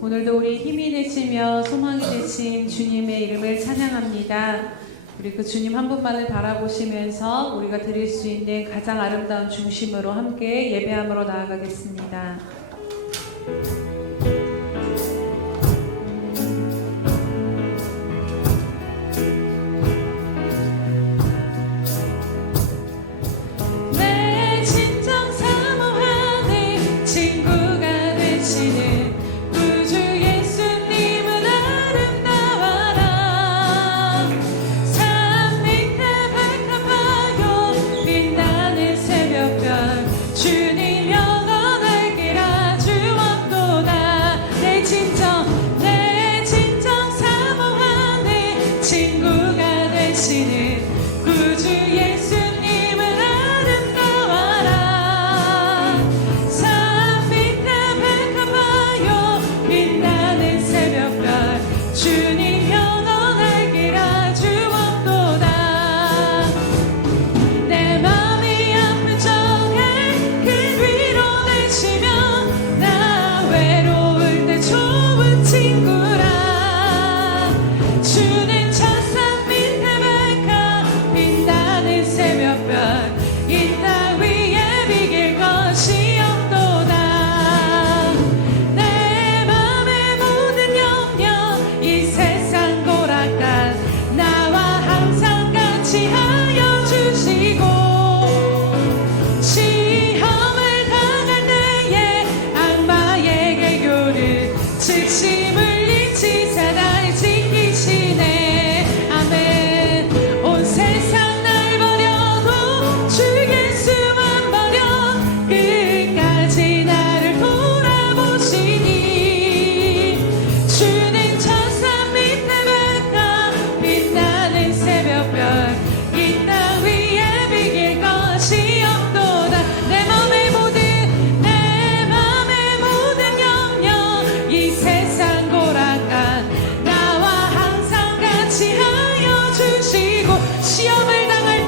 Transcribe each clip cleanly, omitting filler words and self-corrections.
오늘도 우리 힘이 되시며 소망이 되신 주님의 이름을 찬양합니다. 우리 그 주님 한 분만을 바라보시면서 우리가 드릴 수 있는 가장 아름다운 중심으로 함께 예배함으로 나아가겠습니다. 내 진정 사모하는 친구가 되시는 구주 예수님은 아름다워라. 산 밑에 백합하여 빛나는 새벽별 주님 영원하기라 주옵도다. 내 진정 사모하는 친구가 되시는 구주 예수님은 아름다워라. 산 밑에 백합하여 빛나는 새벽별 주님 영원하기라 주옵도다. 내 맘이 아픈 적에 그 위로 되시며 나 외로울 때 좋은 친구라. 주는 첫산 밑에 백합 빛나는 새벽별 이 땅 위에 비길 것이 없도다. 내 맘의 모든 염려 이 세상 고락간 나와 항상 같이 하여 주시고 시험을 당할 때에 악마의 개교를 즉시 물리치사 날 지키시네. 아멘. 온 세상 날 버려도 주 예수 안 버려 끝까지 나를 돌아보시니 주는 첫산 밑에 백합 빛나는 새벽별 이 땅 위에 비길 것이 없도다. 내 맘의 모든 염려 이 세상 고락간 나와 항상 같이 하여 주시고 시험을 당할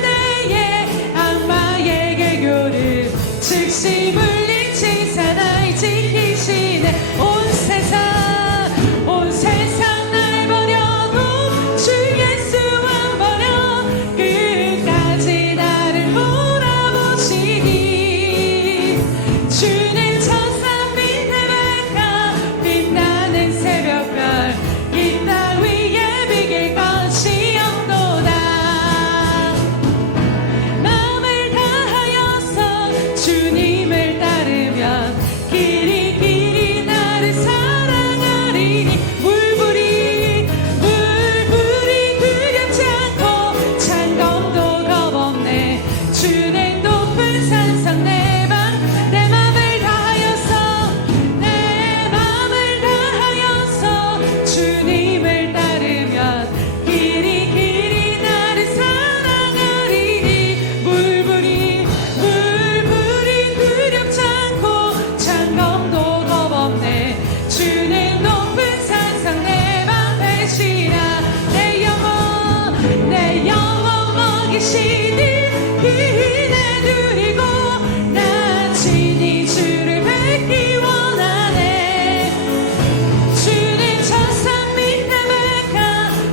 때에 악마의 개교를 즉시 물리치사 날 지키시네. 온 세상 날 버려도 주 예수 안 버려 끝까지 나를 돌아보시니 주는 첫산 밑에 백합 빛나는 새벽별 이 땅 위에 비길 것이 없도다. 마음을 다하여서 주님을 따르면 길이 나를 사랑하리니 물불이 두렵지 않고 찬검도 겁없네. 주는 높은 산성 내 맘을 다하여서 주님을 따르면 길이 나를 사랑하리니 물불이 두렵지 않고 찬검도 겁없네. 주는 높은 산성 내 맘 되시라. 내 영혼 먹이시는 그 은혜 누리고 나 친히 주를 뵙기 원하네. 주는 첫산 밑에 백합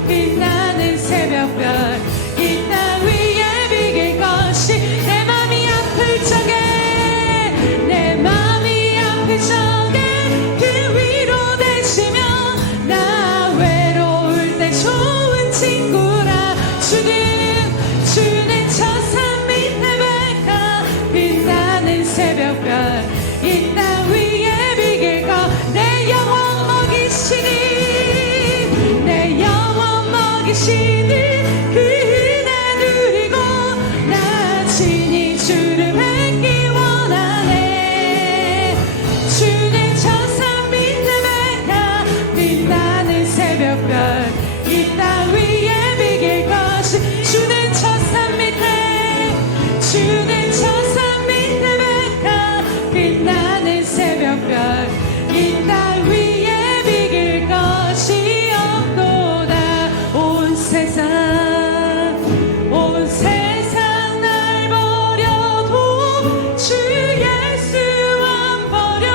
빛나는 새벽별 이 땅 위에 비길 것이 내 맘이 아플 적에 그 위로 되시며 나 외로울 때 좋은 친구라. 주는 첫산 밑에 백합 빛나는 새벽별 이 땅 위에 비길 것 내 영혼 먹이시는 그 은혜 누리고 나 친히 주를 뵙기 원하네. 주는 첫산 밑에 백합 빛나는 새벽별 이 땅 위에 비길 것이 주는 첫산 밑에 백합 빛나는 새벽별 이 땅 위에 비길 것이 없도다. 온 세상 날 버려도 주 예수 안 버려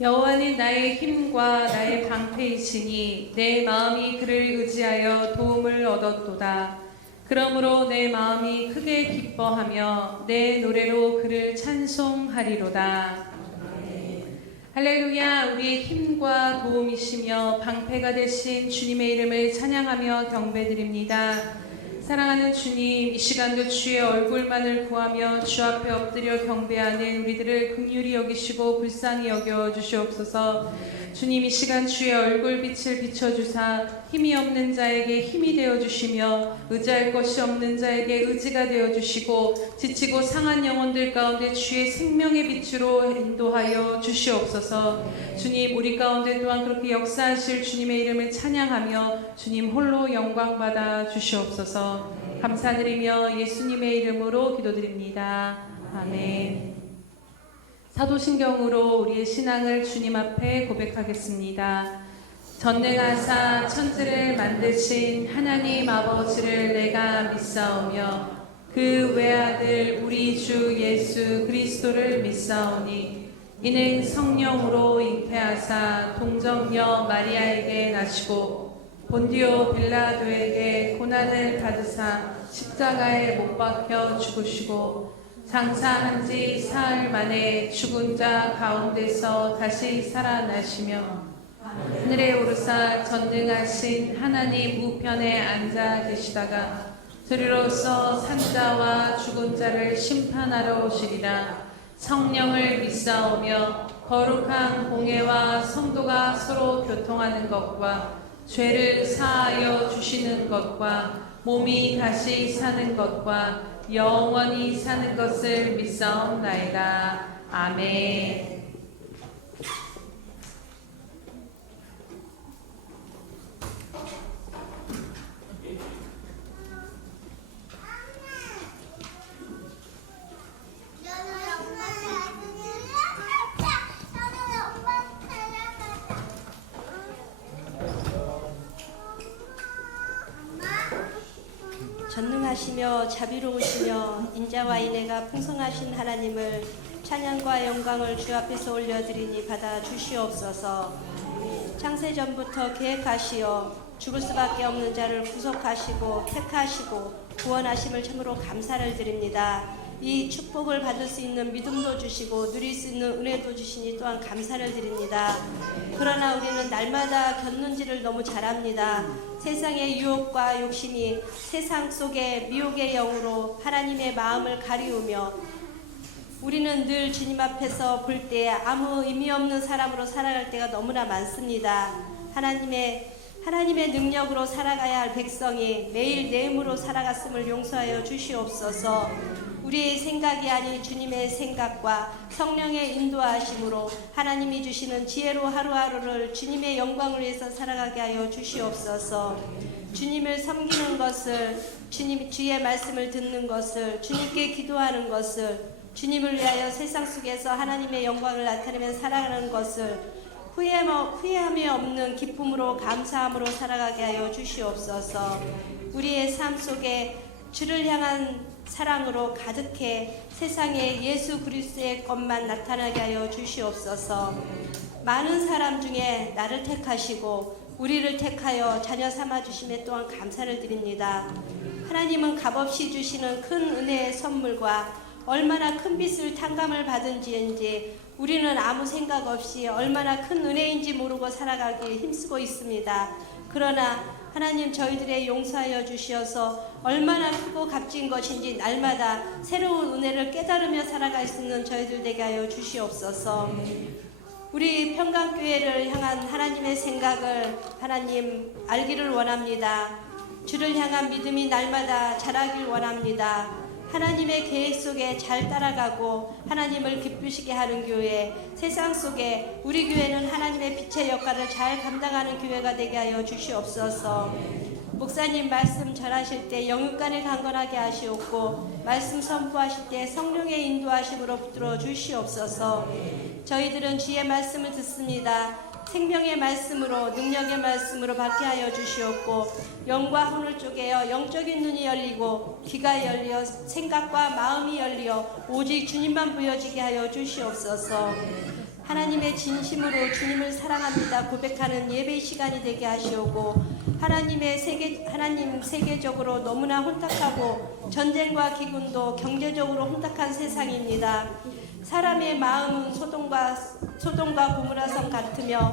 여호와는 나의 힘과 나의 방패이시니 내 마음이 그를 의지하여 도움을 얻었도다. 그러므로 내 마음이 크게 기뻐하며 내 노래로 그를 찬송하리로다. 할렐루야. 우리의 힘과 도움이시며 방패가 되신 주님의 이름을 찬양하며 경배드립니다. 사랑하는 주님, 이 시간도 주의 얼굴만을 구하며 주 앞에 엎드려 경배하는 우리들을 긍휼히 여기시고 불쌍히 여겨 주시옵소서. 주님, 이 시간 주의 얼굴빛을 비춰주사 힘이 없는 자에게 힘이 되어주시며 의지할 것이 없는 자에게 의지가 되어주시고 지치고 상한 영혼들 가운데 주의 생명의 빛으로 인도하여 주시옵소서. 주님, 우리 가운데 또한 그렇게 역사하실 주님의 이름을 찬양하며 주님 홀로 영광받아 주시옵소서. 감사드리며 예수님의 이름으로 기도드립니다. 아멘. 사도신경으로 우리의 신앙을 주님 앞에 고백하겠습니다. 전능하사 천지를 만드신 하나님 아버지를 내가 믿사오며 그 외아들 우리 주 예수 그리스도를 믿사오니 이는 성령으로 잉태하사 동정녀 마리아에게 나시고 본디오 빌라도에게 고난을 받으사 십자가에 못 박혀 죽으시고 장사한 지 사흘 만에 죽은 자 가운데서 다시 살아나시며 하늘에 오르사 전능하신 하나님 우편에 앉아 계시다가 저리로서 산자와 죽은 자를 심판하러 오시리라. 성령을 믿사오며 거룩한 공회와 성도가 서로 교통하는 것과 죄를 사하여 주시는 것과 몸이 다시 사는 것과 영원히 사는 것을 믿사옵나이다. 아멘. 전능하시며 자비로우시며 인자와 인애가 풍성하신 하나님을 찬양과 영광을 주 앞에서 올려드리니 받아 주시옵소서. 창세전부터 계획하시어 죽을 수밖에 없는 자를 구속하시고 택하시고 구원하심을 참으로 감사를 드립니다. 이 축복을 받을 수 있는 믿음도 주시고 누릴 수 있는 은혜도 주시니 또한 감사를 드립니다. 그러나 우리는 날마다 겪는지를 너무 잘 압니다. 세상의 유혹과 욕심이 세상 속의 미혹의 영으로 하나님의 마음을 가리우며 우리는 늘 주님 앞에서 볼 때 아무 의미 없는 사람으로 살아갈 때가 너무나 많습니다. 하나님의 능력으로 살아가야 할 백성이 매일 내 힘으로 살아갔음을 용서하여 주시옵소서. 우리의 생각이 아닌 주님의 생각과 성령의 인도하심으로 하나님이 주시는 지혜로 하루하루를 주님의 영광을 위해서 살아가게 하여 주시옵소서. 주님을 섬기는 것을, 주의 말씀을 듣는 것을, 주님께 기도하는 것을, 주님을 위하여 세상 속에서 하나님의 영광을 나타내며 살아가는 것을 후회함이 없는 기쁨으로 감사함으로 살아가게 하여 주시옵소서. 우리의 삶 속에 주를 향한 사랑으로 가득해 세상에 예수 그리스도의 것만 나타나게 하여 주시옵소서. 많은 사람 중에 나를 택하시고 우리를 택하여 자녀 삼아 주심에 또한 감사를 드립니다. 하나님은 값없이 주시는 큰 은혜의 선물과 얼마나 큰 빚을 탕감을 받은지인지 우리는 아무 생각 없이 얼마나 큰 은혜인지 모르고 살아가기에 힘쓰고 있습니다. 그러나 하나님 저희들의 용서하여 주시어서 얼마나 크고 값진 것인지 날마다 새로운 은혜를 깨달으며 살아갈 수 있는 저희들 되게 하여 주시옵소서. 우리 평강교회를 향한 하나님의 생각을 하나님 알기를 원합니다. 주를 향한 믿음이 날마다 자라길 원합니다. 하나님의 계획 속에 잘 따라가고 하나님을 기쁘시게 하는 교회, 세상 속에 우리 교회는 하나님의 빛의 역할을 잘 감당하는 교회가 되게 하여 주시옵소서. 목사님 말씀 전하실 때 영육간에 강건하게 하시옵고 말씀 선포하실 때 성령의 인도하심으로 붙들어 주시옵소서. 저희들은 주의 말씀을 듣습니다. 생명의 말씀으로 능력의 말씀으로 받게 하여 주시옵고 영과 혼을 쪼개어 영적인 눈이 열리고 귀가 열려 생각과 마음이 열려 오직 주님만 보여지게 하여 주시옵소서. 하나님의 진심으로 주님을 사랑합니다 고백하는 예배 시간이 되게 하시오고, 하나님 세계적으로 너무나 혼탁하고 전쟁과 기근도 경제적으로 혼탁한 세상입니다. 사람의 마음은 소돔과 고모라성 같으며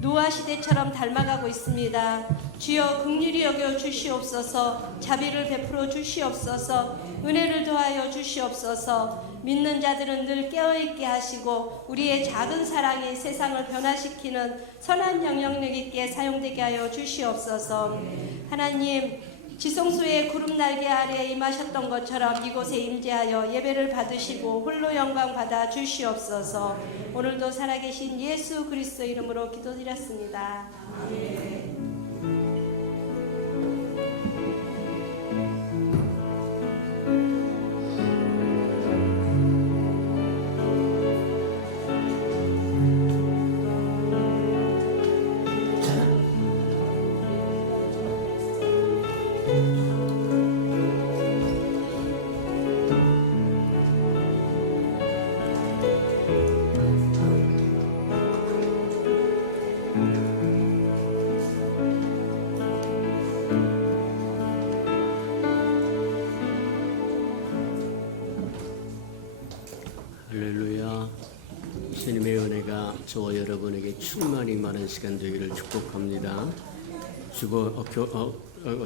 노아 시대처럼 닮아가고 있습니다. 주여 긍휼히 여겨 주시옵소서. 자비를 베풀어 주시옵소서. 은혜를 더하여 주시옵소서. 믿는 자들은 늘 깨어있게 하시고 우리의 작은 사랑이 세상을 변화시키는 선한 영향력 있게 사용되게 하여 주시옵소서. 하나님, 지성소의 구름 날개 아래에 임하셨던 것처럼 이곳에 임재하여 예배를 받으시고 홀로 영광 받아 주시옵소서. 오늘도 살아계신 예수 그리스도 이름으로 기도드렸습니다. 아멘. 할렐루야. 주님의 은혜가 저와 여러분에게 충만히 많은 시간 되기를 축복합니다.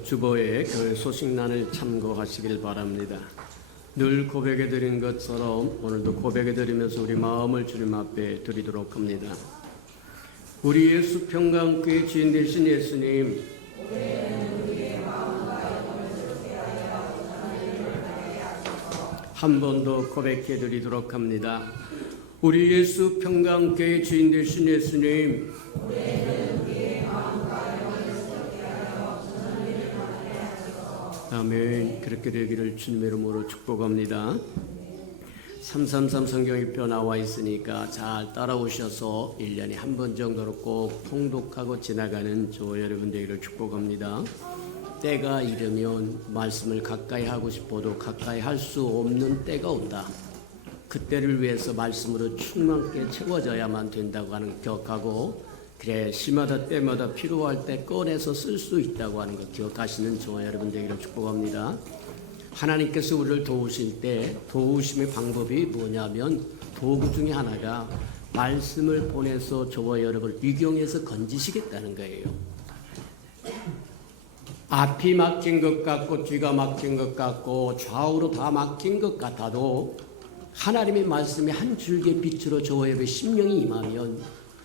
주보의 교회 소식란을 참고하시길 바랍니다. 늘 고백해드린 것처럼 오늘도 고백해드리면서 우리 마음을 주님 앞에 드리도록 합니다. 우리 예수 평강교회 주인 되신 예수님, 한 번 더 고백해 드리도록 합니다. 우리 예수 평강교회 주인 되신 예수님, 아멘. 그렇게 되기를 주님의 이름으로 축복합니다. 333 성경일표 나와 있으니까 잘 따라오셔서 1년에 한 번 정도로 꼭 통독하고 지나가는 저 여러분 되기를 축복합니다. 때가 이르면 말씀을 가까이 하고 싶어도 가까이 할 수 없는 때가 온다. 그때를 위해서 말씀으로 충만하게 채워져야만 된다고 하는 걸 기억하고, 그래 시마다 때마다 필요할 때 꺼내서 쓸 수 있다고 하는 걸 기억하시는 저와 여러분 되기를 축복합니다. 하나님께서 우리를 도우실 때 도우심의 방법이 뭐냐면 도구 중에 하나가 말씀을 보내서 저와 여러분을 위경에서 건지시겠다는 거예요. 앞이 막힌 것 같고 뒤가 막힌 것 같고 좌우로 다 막힌 것 같아도 하나님의 말씀이 한 줄기의 빛으로 저와 여러분의 심령이 임하면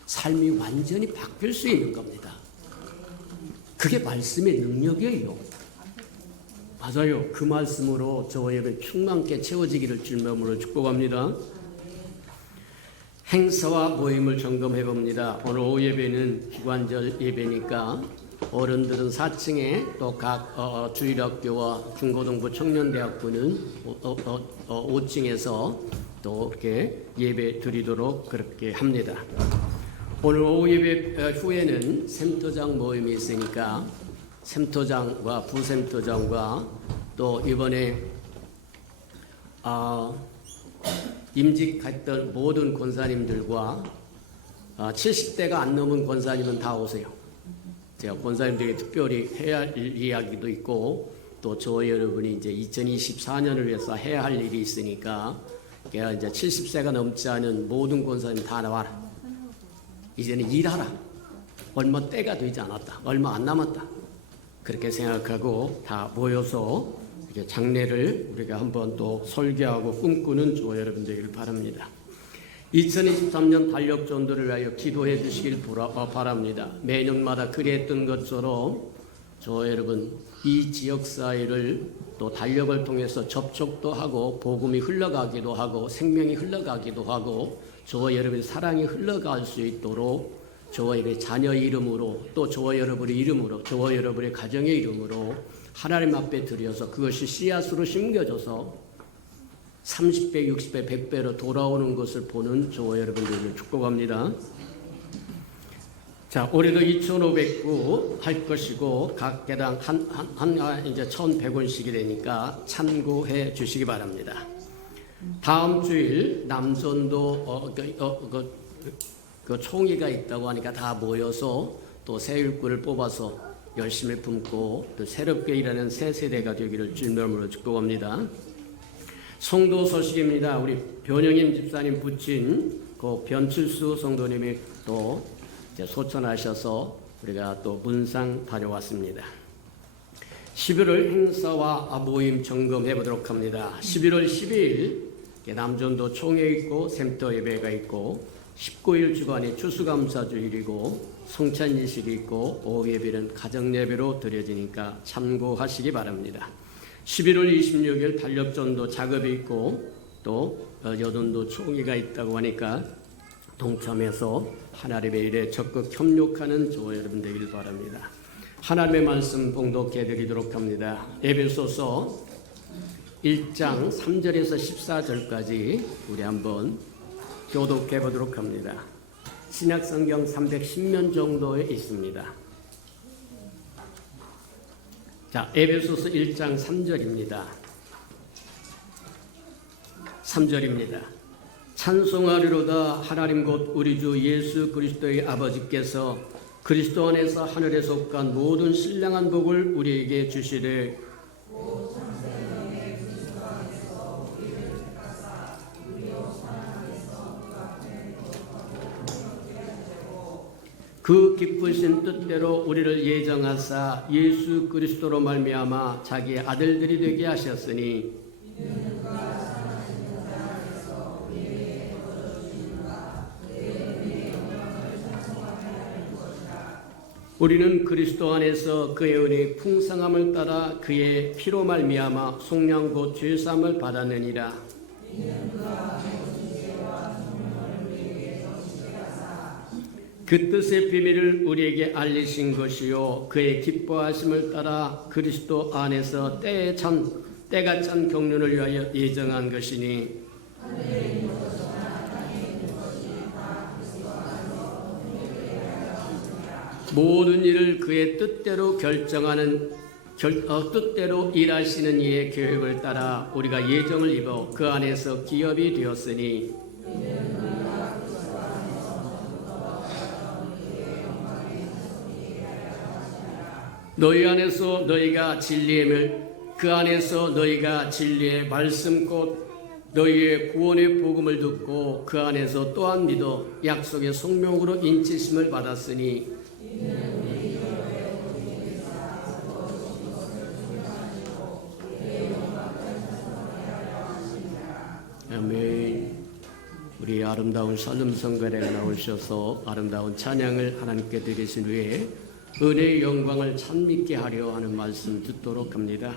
삶이 완전히 바뀔 수 있는 겁니다. 그게 말씀의 능력이에요. 맞아요. 그 말씀으로 저와 여러분 충만케 채워지기를 주님으로 축복합니다. 행사와 모임을 점검해 봅니다. 오늘 오후 예배는 기관절 예배니까 어른들은 4층에 또 각 주일학교와 중고등부 청년대학부는 5층에서 또 이렇게 예배 드리도록 그렇게 합니다. 오늘 오후 예배 후에는 샘터장 모임이 있으니까 샘터장과 부샘터장과 또 이번에 임직했던 모든 권사님들과 70대가 안 넘은 권사님은 다 오세요. 제가 권사님들에게 특별히 해야 할 이야기도 있고 또 저 여러분이 이제 2024년을 위해서 해야 할 일이 있으니까 제가 이제 70세가 넘지 않은 모든 권사님 다 나와라. 이제는 일하라. 얼마 때가 되지 않았다. 얼마 안 남았다. 그렇게 생각하고 다 모여서 이렇게 장례를 우리가 한번 또 설계하고 꿈꾸는 저 여러분 되기를 바랍니다. 2023년 달력 전도를 위하여 기도해 주시길 바랍니다. 매년마다 그랬던 것처럼 저 여러분 이 지역사회를 또 달력을 통해서 접촉도 하고 복음이 흘러가기도 하고 생명이 흘러가기도 하고 저와 여러분의 사랑이 흘러갈 수 있도록 저와 여러분의 자녀 이름으로 또 저와 여러분의 이름으로 저와 여러분의 가정의 이름으로 하나님 앞에 드려서 그것이 씨앗으로 심겨져서 30배, 60배, 100배로 돌아오는 것을 보는 저와 여러분들을 축복합니다. 자, 올해도 2,500구 할 것이고 각 개당 이제 1,100원씩이 되니까 참고해 주시기 바랍니다. 다음 주일 남선도 그 총회가 있다고 하니까 다 모여서 또 새 일꾼을 뽑아서 열심히 품고 또 새롭게 일하는 새 세대가 되기를 주님의 이름으로 축복합니다. 성도 소식입니다. 우리 변영임 집사님 부친 그 변칠수 성도님이 또 이제 소천하셔서 우리가 또 문상 다녀왔습니다. 11월 행사와 모임 점검해 보도록 합니다. 11월 12일 남전도 총회 있고 샘터 예배가 있고 19일 주간에 추수감사주일이고 성찬예식이 있고 오후 예배는 가정예배로 드려지니까 참고하시기 바랍니다. 11월 26일 달력전도 작업이 있고 또 여전도 총회가 있다고 하니까 동참해서 하나님의 일에 적극 협력하는 저와 여러분 되길 바랍니다. 하나님의 말씀 봉독해 드리도록 합니다. 에베소서 1장 3절에서 14절까지 우리 한번 교독해 보도록 합니다. 신약성경 310면 정도에 있습니다. 자, 에베소서 1장 3절입니다. 3절입니다. 찬송하리로다 하나님 곧 우리 주 예수 그리스도의 아버지께서 그리스도 안에서 하늘에 속한 모든 신령한 복을 우리에게 주시되 그 기쁘신 뜻대로 우리를 예정하사 예수 그리스도로 말미암아 자기의 아들들이 되게 하셨으니 우리는 그리스도 안에서 그의 은혜의 풍성함을 따라 그의 피로 말미암아 속량 곧 죄사함을 받았느니라. 그 뜻의 비밀을 우리에게 알리신 것이요 그의 기뻐하심을 따라 그리스도 안에서 때가 찬 경륜을 위하여 예정한 것이니 모든 일을 그의 뜻대로 결정하는 뜻대로 일하시는 이의 계획을 따라 우리가 예정을 입어 그 안에서 기업이 되었으니 너희 안에서 너희가 그 안에서 너희가 진리의 말씀 곧 너희의 구원의 복음을 듣고 그 안에서 또한 믿어 약속의 성령으로 인치심을 받았으니 아멘. 우리 아름다운 샬롬 성가대가 나오셔서 아름다운 찬양을 하나님께 드리신 후에 은혜의 영광을 찬미케 하려 하는 말씀 듣도록 합니다.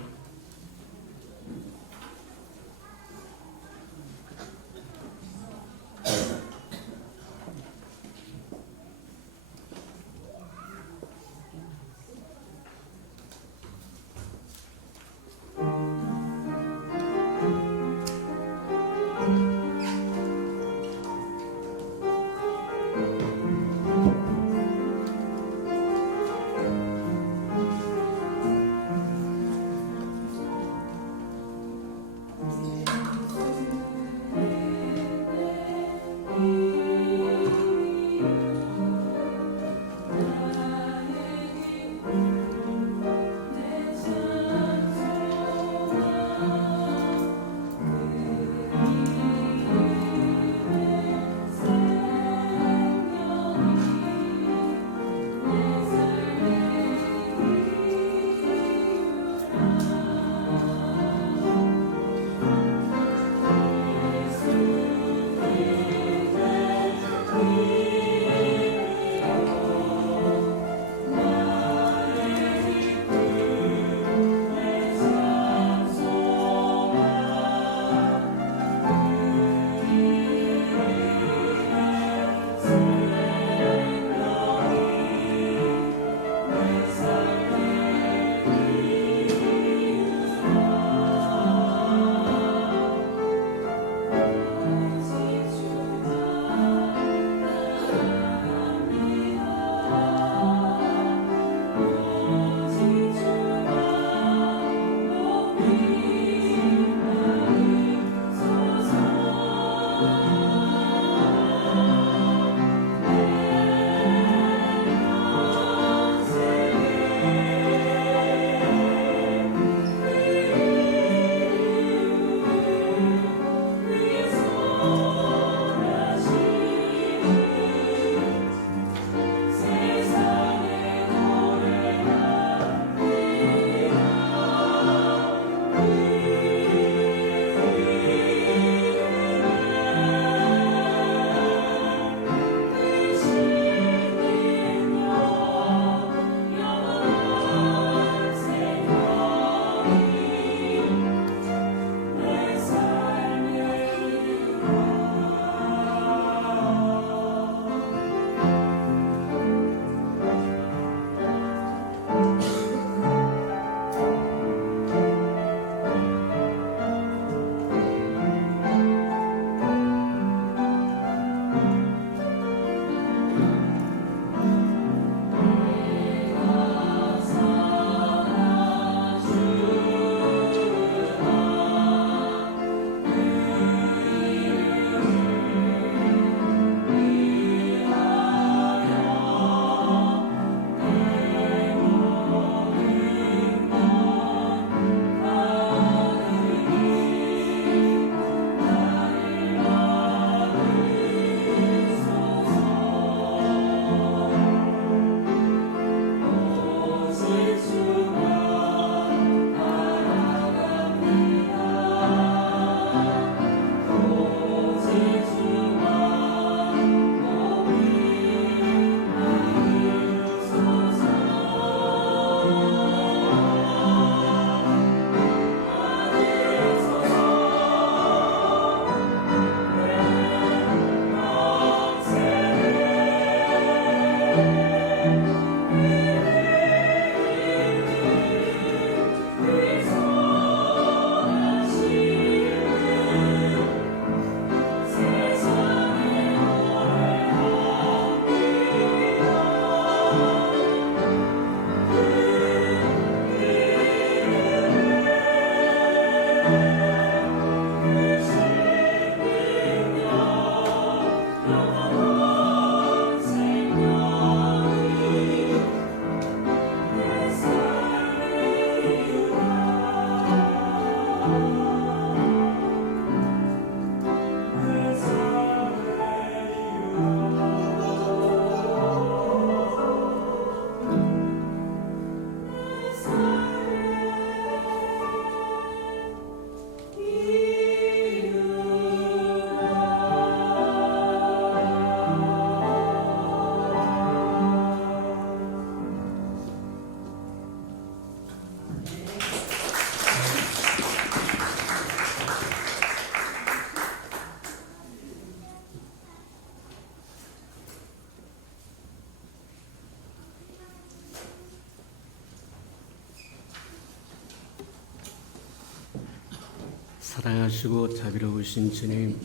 사랑하시고 자비로우신 주님,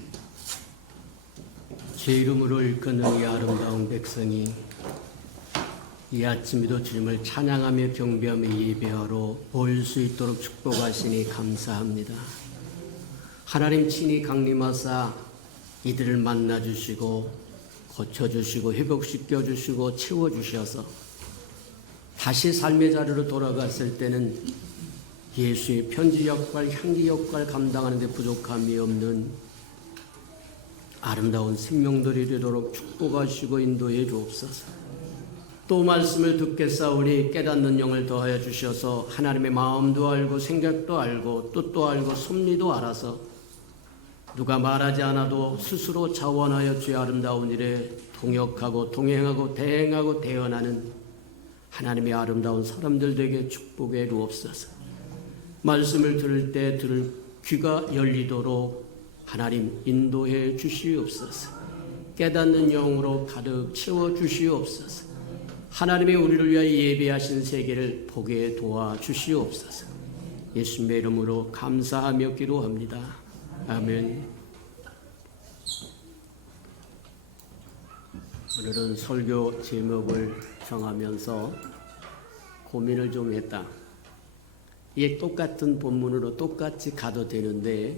제 이름으로 일컫는 이 아름다운 백성이 이 아침에도 주님을 찬양하며 경배하며 예배하러 모일 수 있도록 축복하시니 감사합니다. 하나님 친히 강림하사 이들을 만나주시고 고쳐주시고 회복시켜주시고 채워주셔서 다시 삶의 자리로 돌아갔을 때는 예수의 편지 역할, 향기 역할 감당하는 데 부족함이 없는 아름다운 생명들이 되도록 축복하시고 인도해 주옵소서. 또 말씀을 듣겠사오니 깨닫는 영을 더하여 주셔서 하나님의 마음도 알고 생각도 알고 뜻도 알고 섭리도 알아서 누가 말하지 않아도 스스로 자원하여 주의 아름다운 일에 동역하고 동행하고 대행하고 대언하는 하나님의 아름다운 사람들 되게 축복해 주옵소서. 말씀을 들을 때 들을 귀가 열리도록 하나님 인도해 주시옵소서. 깨닫는 영으로 가득 채워 주시옵소서. 하나님의 우리를 위하여 예배하신 세계를 보게 도와주시옵소서. 예수님의 이름으로 감사하며 기도합니다. 아멘. 오늘은 설교 제목을 정하면서 고민을 좀 했다. 이게 똑같은 본문으로 똑같이 가도 되는데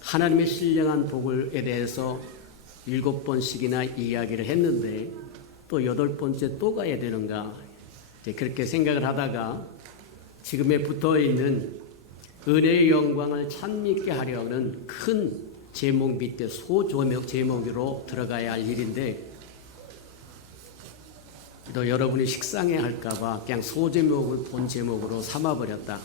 하나님의 신령한 복을에 대해서 7번씩이나 이야기를 했는데 또 8번째 또 가야 되는가, 이제 그렇게 생각을 하다가 지금에 붙어있는 은혜의 영광을 찬미있게 하려는 큰 제목 밑에 제목으로 들어가야 할 일인데 또 여러분이 식상해 할까봐 그냥 소제목을 본 제목으로 삼아버렸다.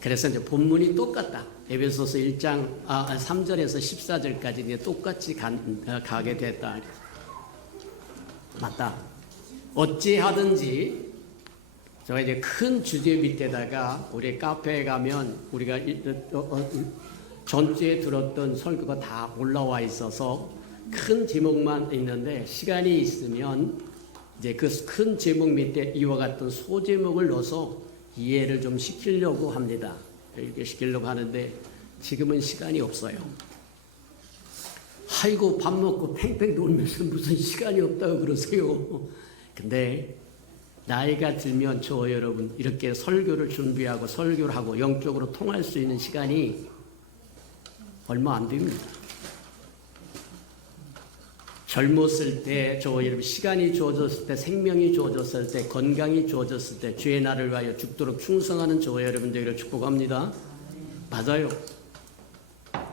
그래서 이제 본문이 똑같다. 에베소서 1장 3절에서 14절까지 이제 똑같이 가게 됐다. 맞다. 어찌하든지 저 이제 큰 주제 밑에다가 우리 카페에 가면 우리가 전주에 들었던 설교가 다 올라와 있어서 큰 제목만 있는데 시간이 있으면 이제 그 큰 제목 밑에 이와 같은 소제목을 넣어서 이해를 좀 시키려고 합니다. 이렇게 시키려고 하는데 지금은 시간이 없어요. 아이고 밥 먹고 팽팽 놀면서 무슨 시간이 없다고 그러세요. 근데 나이가 들면 저 여러분 이렇게 설교를 준비하고 설교를 하고 영적으로 통할 수 있는 시간이 얼마 안 됩니다. 젊었을 때 저 여러분 시간이 주어졌을 때 생명이 주어졌을 때 건강이 주어졌을 때 주의 나를 위하여 죽도록 충성하는 저 여러분들을 축복합니다. 맞아요.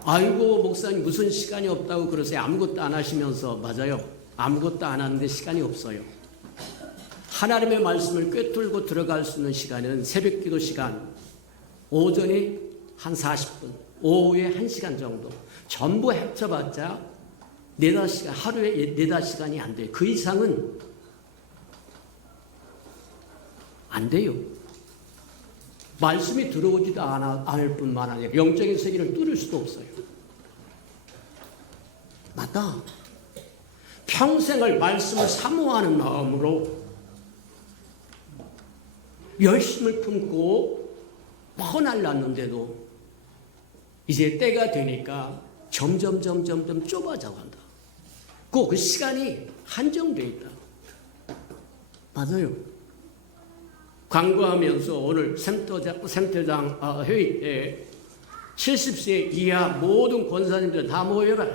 아이고 목사님 무슨 시간이 없다고 그러세요. 아무것도 안 하시면서. 맞아요. 아무것도 안 하는데 시간이 없어요. 하나님의 말씀을 꿰뚫고 들어갈 수 있는 시간은 새벽기도 시간, 오전에 한 40분, 오후에 1시간 정도. 전부 합쳐봤자 4-5시간, 하루에 4-5시간이 안 돼요. 그 이상은 안 돼요. 말씀이 들어오지도 않을 뿐만 아니라 영적인 세계를 뚫을 수도 없어요. 맞다. 평생을 말씀을 사모하는 마음으로 열심을 품고 퍼날랐는데도 이제 때가 되니까 점점 좁아져 간다. 그 시간이 한정되어 있다. 맞아요. 광고하면서 오늘 센터장 회의 때 70세 이하 모든 권사님들 다 모여라.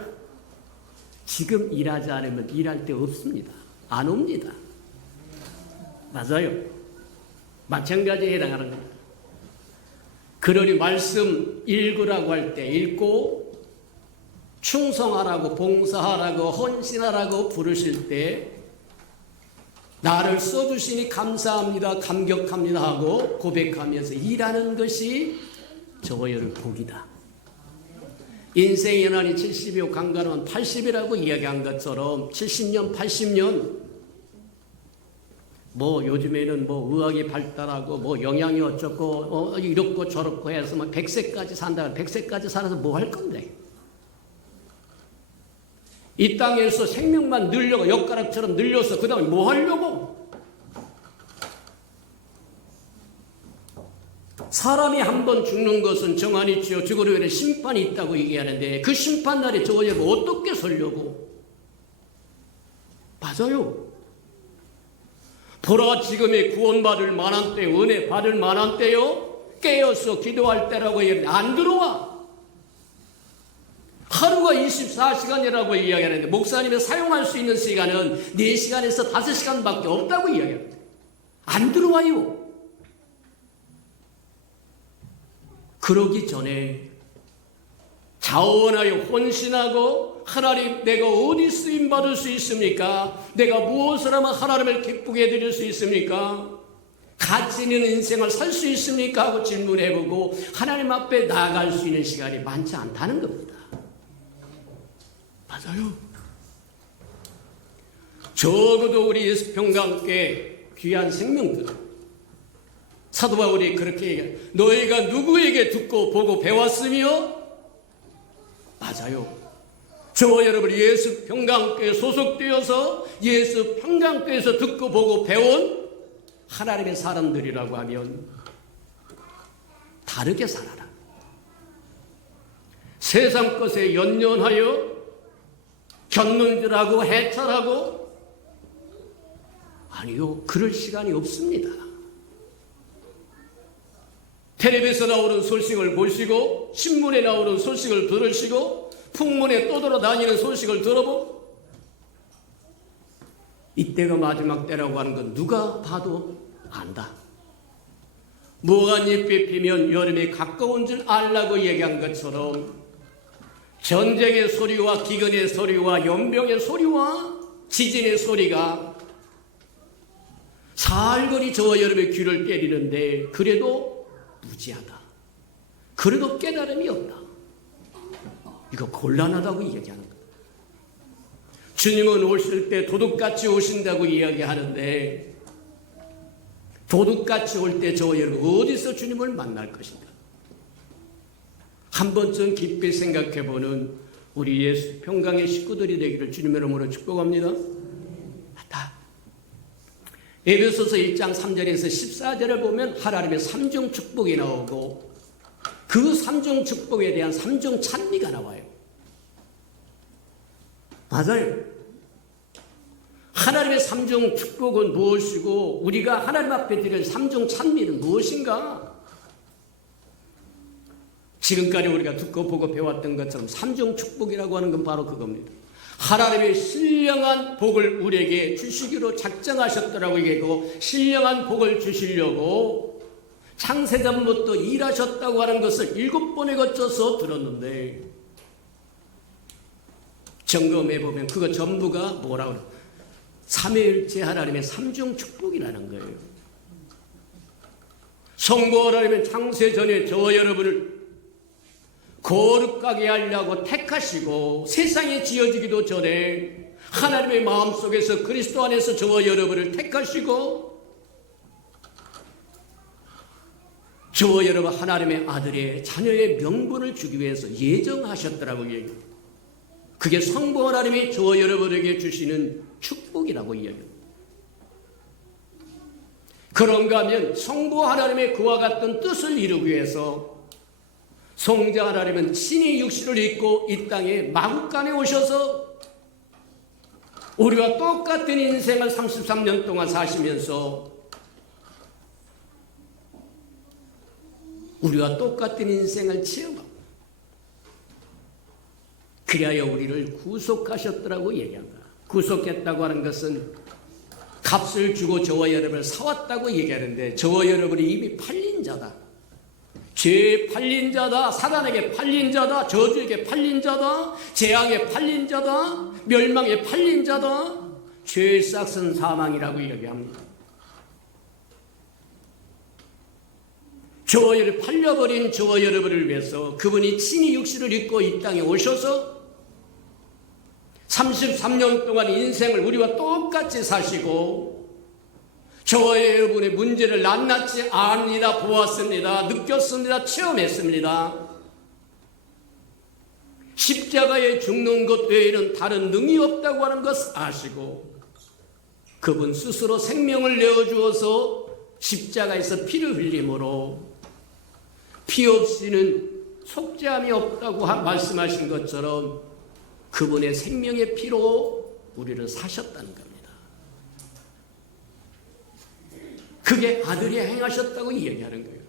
지금 일하지 않으면 일할 데 없습니다. 안 옵니다. 맞아요. 마찬가지에 해당하는 겁니다. 그러니 말씀 읽으라고 할 때 읽고 충성하라고 봉사하라고 헌신하라고 부르실 때 나를 써주시니 감사합니다 감격합니다 하고 고백하면서 일하는 것이 저의 복이다. 인생의 연한이 70이요 강간은 80이라고 이야기한 것처럼 70년 80년 뭐 요즘에는 뭐 의학이 발달하고 뭐 영양이 어쩌고 이렇고 저렇고 해서 뭐 100세까지 산다. 100세까지 살아서 뭐 할 건데? 이 땅에서 생명만 늘려고 엿가락처럼 늘려서 그 다음에 뭐 하려고? 사람이 한 번 죽는 것은 정한이 있지요. 죽으러 전에 심판이 있다고 얘기하는데 그 심판날에 저와 여러분 어떻게 서려고? 맞아요. 보라 지금의 구원받을 만한 때, 은혜 받을 만한 때요. 깨어서 기도할 때라고 얘기하는데 안 들어와. 하루가 24시간이라고 이야기하는데 목사님이 사용할 수 있는 시간은 4시간에서 5시간밖에 없다고 이야기합니다. 안 들어와요. 그러기 전에 자원하여 헌신하고 하나님 내가 어디 쓰임받을 수 있습니까? 내가 무엇을 하면 하나님을 기쁘게 해드릴 수 있습니까? 가치 있는 인생을 살 수 있습니까? 하고 질문해보고 하나님 앞에 나아갈 수 있는 시간이 많지 않다는 겁니다. 맞아요. 적어도 우리 예수평과 함께 귀한 생명들 사도 바울이 그렇게 얘기해요. 너희가 누구에게 듣고 보고 배웠으며? 맞아요. 저와 여러분 예수 평강교회 소속되어서 예수 평강교회에서 듣고 보고 배운 하나님의 사람들이라고 하면 다르게 살아라. 세상 것에 연연하여 견눈질하고 해찰하고 아니요. 그럴 시간이 없습니다. 텔레비에서 나오는 소식을 보시고 신문에 나오는 소식을 들으시고 풍문에 떠돌아다니는 소식을 들어보고 이때가 마지막 때라고 하는 건 누가 봐도 안다. 무화과잎이 피면 여름이 가까운 줄 알라고 얘기한 것처럼 전쟁의 소리와 기근의 소리와 연병의 소리와 지진의 소리가 살벌이 저와 여러분의 귀를 때리는데 그래도 무지하다. 그래도 깨달음이 없다. 이거 곤란하다고 이야기하는 거예요. 주님은 오실 때 도둑같이 오신다고 이야기하는데 도둑같이 올 때 저와 여러분 어디서 주님을 만날 것인가? 한 번쯤 깊이 생각해보는 우리 예수 평강의 식구들이 되기를 주님의 이름으로 축복합니다. 맞다. 에베소서 1장 3절에서 14절을 보면 하나님의 삼중 축복이 나오고 그 삼중 축복에 대한 삼중 찬미가 나와요. 맞아요. 하나님의 삼중 축복은 무엇이고 우리가 하나님 앞에 드릴 삼중 찬미는 무엇인가? 지금까지 우리가 듣고 보고 배웠던 것처럼 삼중 축복이라고 하는 건 바로 그겁니다. 하나님의 신령한 복을 우리에게 주시기로 작정하셨더라고 얘기하고 신령한 복을 주시려고 창세전부터 일하셨다고 하는 것을 7번에 거쳐서 들었는데 점검해보면 그거 전부가 뭐라고 그래요? 삼위일체 하나님의 삼중 축복이라는 거예요. 성부 하나님은 창세전에 저와 여러분을 거룩하게 하려고 택하시고 세상에 지어지기도 전에 하나님의 마음속에서 그리스도 안에서 저와 여러분을 택하시고 저와 여러분 하나님의 아들의 자녀의 명분을 주기 위해서 예정하셨더라고 얘기해요. 그게 성부 하나님이 저와 여러분에게 주시는 축복이라고 이야기합니다. 그런가 하면 성부 하나님의 그와 같은 뜻을 이루기 위해서 성자 하나님은 친히 육신을 입고 이 땅에 마국간에 오셔서 우리와 똑같은 인생을 33년 동안 사시면서 우리와 똑같은 인생을 체험하고 그리하여 우리를 구속하셨더라고 얘기한다. 구속했다고 하는 것은 값을 주고 저와 여러분을 사왔다고 얘기하는데 저와 여러분이 이미 팔린 자다. 죄에 팔린 자다. 사단에게 팔린 자다. 저주에게 팔린 자다. 재앙에 팔린 자다. 멸망에 팔린 자다. 죄의 싹은 사망이라고 이야기합니다. 저와 여러분 팔려버린 저와 여러분을 위해서 그분이 친히 육신을 입고 이 땅에 오셔서 33년 동안 인생을 우리와 똑같이 사시고 저와 여러분의 문제를 낱낱이 압니다. 보았습니다. 느꼈습니다. 체험했습니다. 십자가에 죽는 것 외에는 다른 능이 없다고 하는 것을 아시고 그분 스스로 생명을 내어주어서 십자가에서 피를 흘림으로 피 없이는 속죄함이 없다고 말씀하신 것처럼 그분의 생명의 피로 우리를 사셨다는 겁니다. 그게 아들이 행하셨다고 이야기하는 거예요.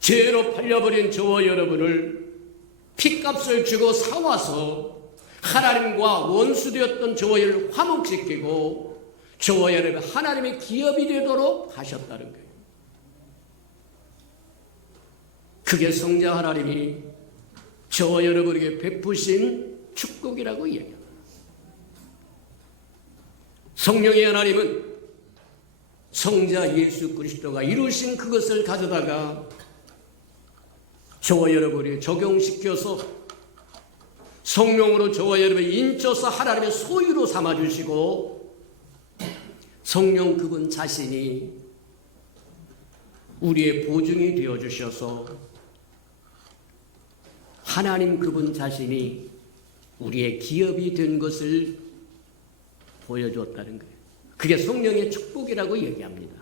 죄로 팔려버린 저와 여러분을 피값을 주고 사와서 하나님과 원수되었던 저와 여러분을 화목시키고 저와 여러분 하나님의 기업이 되도록 하셨다는 거예요. 그게 성자 하나님이 저와 여러분에게 베푸신 축복이라고 이야기합니다. 성령의 하나님은 성자 예수 그리스도가 이루신 그것을 가져다가 저와 여러분이 적용시켜서 성령으로 저와 여러분이 인쳐서 하나님의 소유로 삼아주시고 성령 그분 자신이 우리의 보증이 되어주셔서 하나님 그분 자신이 우리의 기업이 된 것을 보여주었다는 거예요. 그게 성령의 축복이라고 얘기합니다.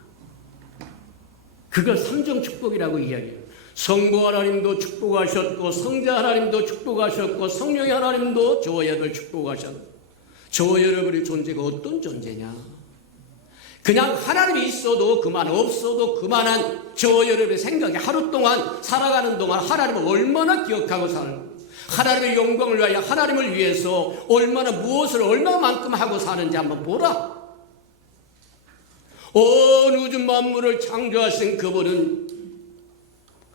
그걸 삼정 축복이라고 이야기해요. 성부 하나님도 축복하셨고 성자 하나님도 축복하셨고 성령의 하나님도 저와 여러분을 축복하셨고 저와 여러분의 존재가 어떤 존재냐? 그냥 하나님이 있어도 그만 없어도 그만한 저와 여러분의 생각이 하루 동안 살아가는 동안 하나님을 얼마나 기억하고 살고 하나님의 영광을 위하여 하나님을 위해서 얼마나 무엇을 얼마만큼 하고 사는지 한번 보라. 온 우주 만물을 창조하신 그분은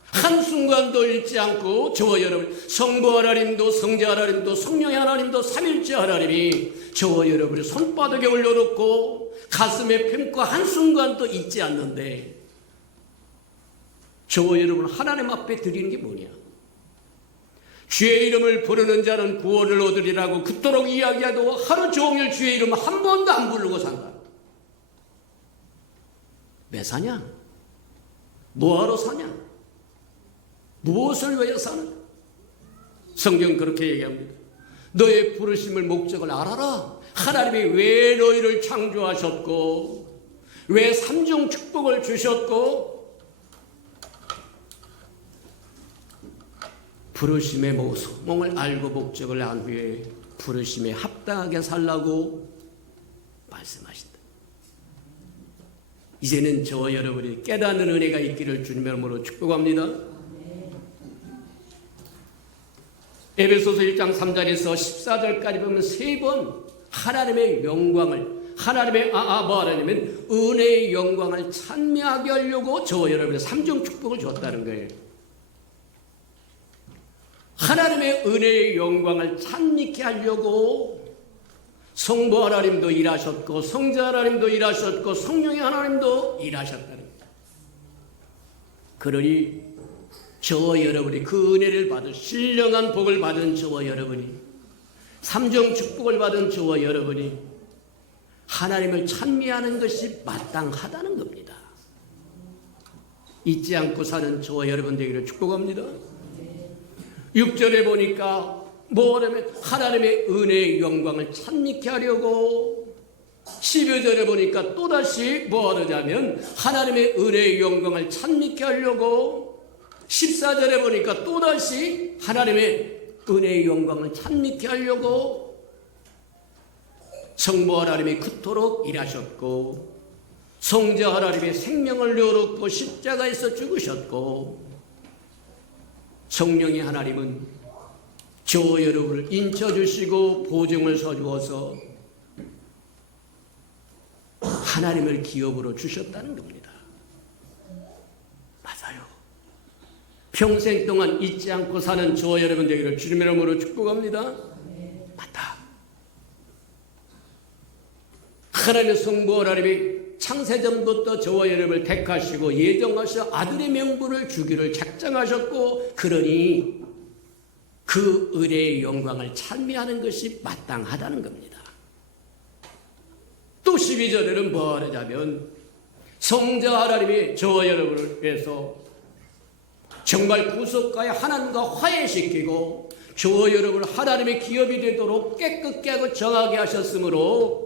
한순간도 잃지 않고 저와 여러분 성부 하나님도 성자 하나님도 성령의 하나님도 삼일째 하나님이 저와 여러분의 손바닥에 올려놓고 가슴에 품고 한순간도 잊지 않는데 저와 여러분 하나님 앞에 드리는 게 뭐냐? 주의 이름을 부르는 자는 구원을 얻으리라고 그토록 이야기해도 하루 종일 주의 이름 한 번도 안 부르고 산다. 왜 사냐? 뭐하러 사냐? 무엇을 위해 사는? 성경 그렇게 얘기합니다. 너의 부르심을 목적을 알아라. 하나님이 왜 너희를 창조하셨고 왜 삼중 축복을 주셨고 부르심의 소몽을 알고 목적을 안 후에 부르심에 합당하게 살라고 말씀하신다. 이제는 저와 여러분이 깨닫는 은혜가 있기를 주님의 이름으로 축복합니다. 에베소서 1장 3절에서 14절까지 보면 세 번 하나님의 영광을 하나님의 하나님은 은혜의 영광을 찬미하게 하려고 저와 여러분의 삼중 축복을 줬다는 거예요. 하나님의 은혜의 영광을 찬미케 하려고 성부 하나님도 일하셨고 성자 하나님도 일하셨고 성령의 하나님도 일하셨다는 거예요. 그러니 저와 여러분이 그 은혜를 받은 신령한 복을 받은 저와 여러분이 삼정 축복을 받은 저와 여러분이 하나님을 찬미하는 것이 마땅하다는 겁니다. 잊지 않고 사는 저와 여러분 되기를 축복합니다. 6절에 보니까 뭐냐면 하나님의 은혜의 영광을 찬미케 하려고 12절에 보니까 또다시 뭐 하느냐면 하나님의 은혜의 영광을 찬미케 하려고 14절에 보니까 또다시 하나님의 은혜의 영광을 찬미케 하려고 성부 하나님이 그토록 일하셨고 성자 하나님의 생명을 내어놓고 십자가에서 죽으셨고 성령의 하나님은 저 여러분을 인쳐주시고 보증을 서주어서 하나님을 기업으로 주셨다는 겁니다. 맞아요. 평생 동안 잊지 않고 사는 저 여러분 되기를 주님의 이름으로 축복합니다. 맞다. 하나님의 성부 하나님이 창세전부터 저와 여러분을 택하시고 예정하셔 아들의 명분을 주기를 작정하셨고 그러니 그 은혜의 영광을 찬미하는 것이 마땅하다는 겁니다. 또 12절에는 뭐 하냐면 성자 하나님이 저와 여러분을 위해서 정말 구속가의 하나님과 화해시키고 저와 여러분을 하나님의 기업이 되도록 깨끗게 하고 정하게 하셨으므로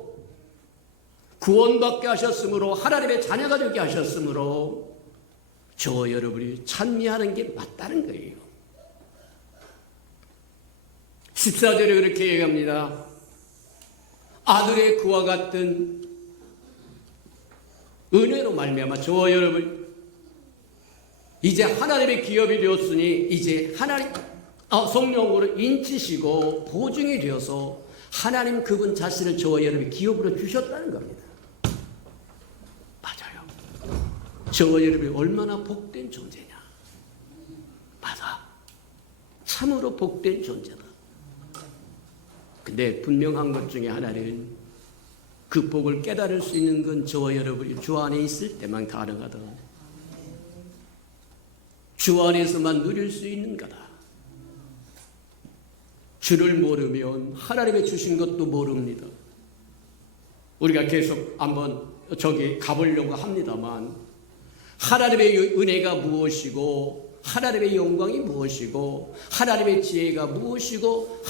구원받게 하셨으므로 하나님의 자녀가 되게 하셨으므로 저와 여러분이 찬미하는 게 맞다는 거예요. 14절에 그렇게 얘기합니다. 아들의 그와 같은 은혜로 말미암아 저와 여러분 이제 하나님의 기업이 되었으니 이제 하나님 성령으로 인치시고 보증이 되어서 하나님 그분 자신을 저와 여러분의 기업으로 주셨다는 겁니다. 맞아요. 저와 여러분이 얼마나 복된 존재냐. 맞아. 참으로 복된 존재다. 근데 분명한 것 중에 하나는 그 복을 깨달을 수 있는 건 저와 여러분이 주 안에 있을 때만 가능하다. 주 안에서만 누릴 수 있는 거다. 주를 모르면 하나님의 주신 것도 모릅니다. 우리가 계속 한번 저기 가보려고 합니다만 하나님의 은혜가 무엇이고 하나님의 영광이 무엇이고 하나님의 지혜가 무엇이고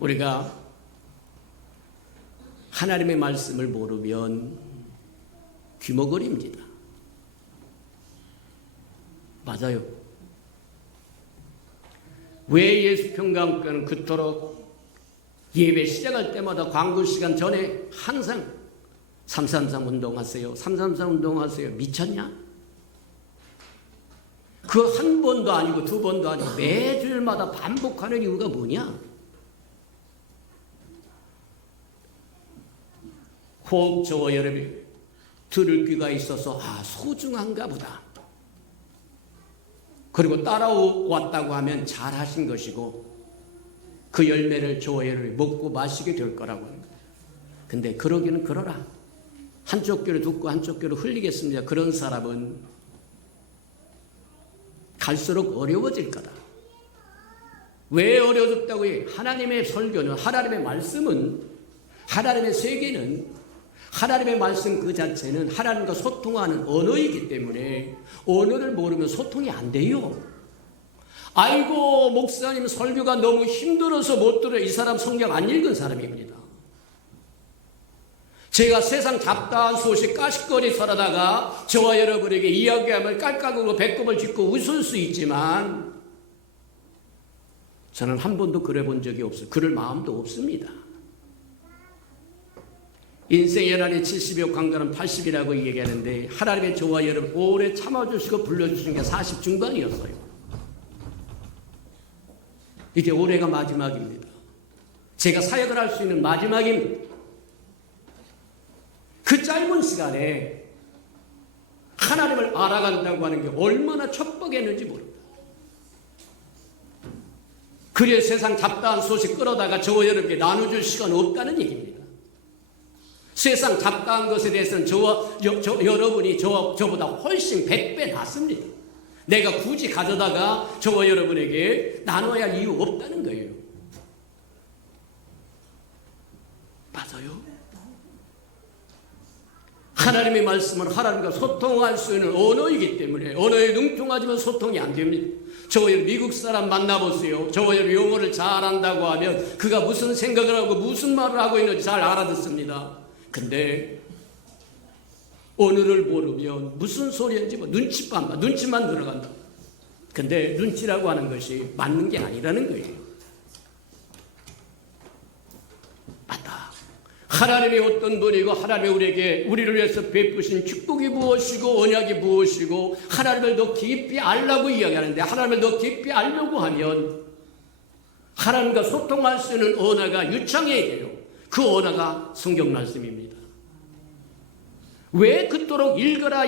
우리가 하나님의 말씀을 모르면 귀머거리입니다. 맞아요. 왜 예수 평강교회는 그토록 예배 시작할 때마다 광고 시간 전에 항상 333 운동하세요. 333 운동하세요. 미쳤냐? 그 한 번도 아니고 두 번도 아니고 매주일마다 반복하는 이유가 뭐냐? 혹 저와 여러분이 들을 귀가 있어서 소중한가 보다. 그리고 따라왔다고 하면 잘하신 것이고 그 열매를 저와 여러분이 먹고 마시게 될 거라고 합니다. 근데 그러기는 그러라. 한쪽 귀로 듣고 한쪽 귀로 흘리겠습니다. 그런 사람은 갈수록 어려워질 거다. 왜 어려워졌다고 해요? 하나님의 설교는 하나님의 말씀은 하나님의 세계는 하나님의 말씀 그 자체는 하나님과 소통하는 언어이기 때문에 언어를 모르면 소통이 안 돼요. 아이고 목사님 설교가 너무 힘들어서 못 들어요. 이 사람 성경 안 읽은 사람입니다. 제가 세상 잡다한 소식 까식거리 살아다가 저와 여러분에게 이야기하면 깔깔거리고 배꼽을 짚고 웃을 수 있지만 저는 한 번도 그래 본 적이 없어요. 그럴 마음도 없습니다. 인생의 날이 70여 강단은 80이라고 얘기하는데 하나님의 저와 여러분 오래 참아주시고 불러주신 게 40 중반이었어요. 이제 올해가 마지막입니다. 제가 사역을 할 수 있는 마지막입니다. 그 짧은 시간에 하나님을 알아간다고 하는 게 얼마나 척박했는지 모릅니다. 그래 세상 잡다한 소식 끌어다가 저와 여러분께 나눠줄 시간 없다는 얘기입니다. 세상 잡다한 것에 대해서는 여러분이 저보다 훨씬 100배 낫습니다. 내가 굳이 가져다가 저와 여러분에게 나눠야 할 이유 없다는 거예요. 맞아요? 하나님의 말씀은 하나님과 소통할 수 있는 언어이기 때문에 언어에 능통하지만 소통이 안 됩니다. 저와 여러분 미국 사람 만나보세요. 저와 여러분 영어를 잘한다고 하면 그가 무슨 생각을 하고 무슨 말을 하고 있는지 잘 알아듣습니다. 근데 언어를 모르면 무슨 소리인지 눈치만 들어간다. 근데 눈치라고 하는 것이 맞는 게 아니라는 거예요. 맞다. 하나님이 어떤 분이고 하나님이 우리를 위해서 베푸신 축복이 무엇이고 언약이 무엇이고 하나님을 더 깊이 알라고 이야기하는데 하나님을 더 깊이 알려고 하면 하나님과 소통할 수 있는 언어가 유창해야 돼요. 그 언어가 성경 말씀입니다. 왜 그토록 읽어라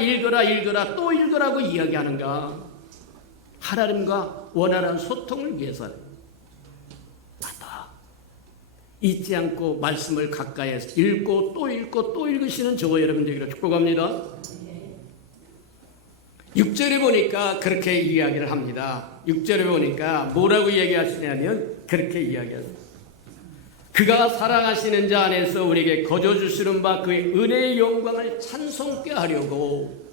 또 읽으라고 이야기하는가? 하나님과 원활한 소통을 위해서는 맞다. 잊지 않고 말씀을 가까이에서 읽고 또 읽으시는 저와 여러분 되기를 축복합니다. 6절에 보니까 그렇게 이야기를 합니다. 6절에 보니까 뭐라고 이야기하시냐면 그렇게 이야기합니다. 그가 사랑하시는 자 안에서 우리에게 거저주시는 바 그의 은혜의 영광을 찬송케 하려고.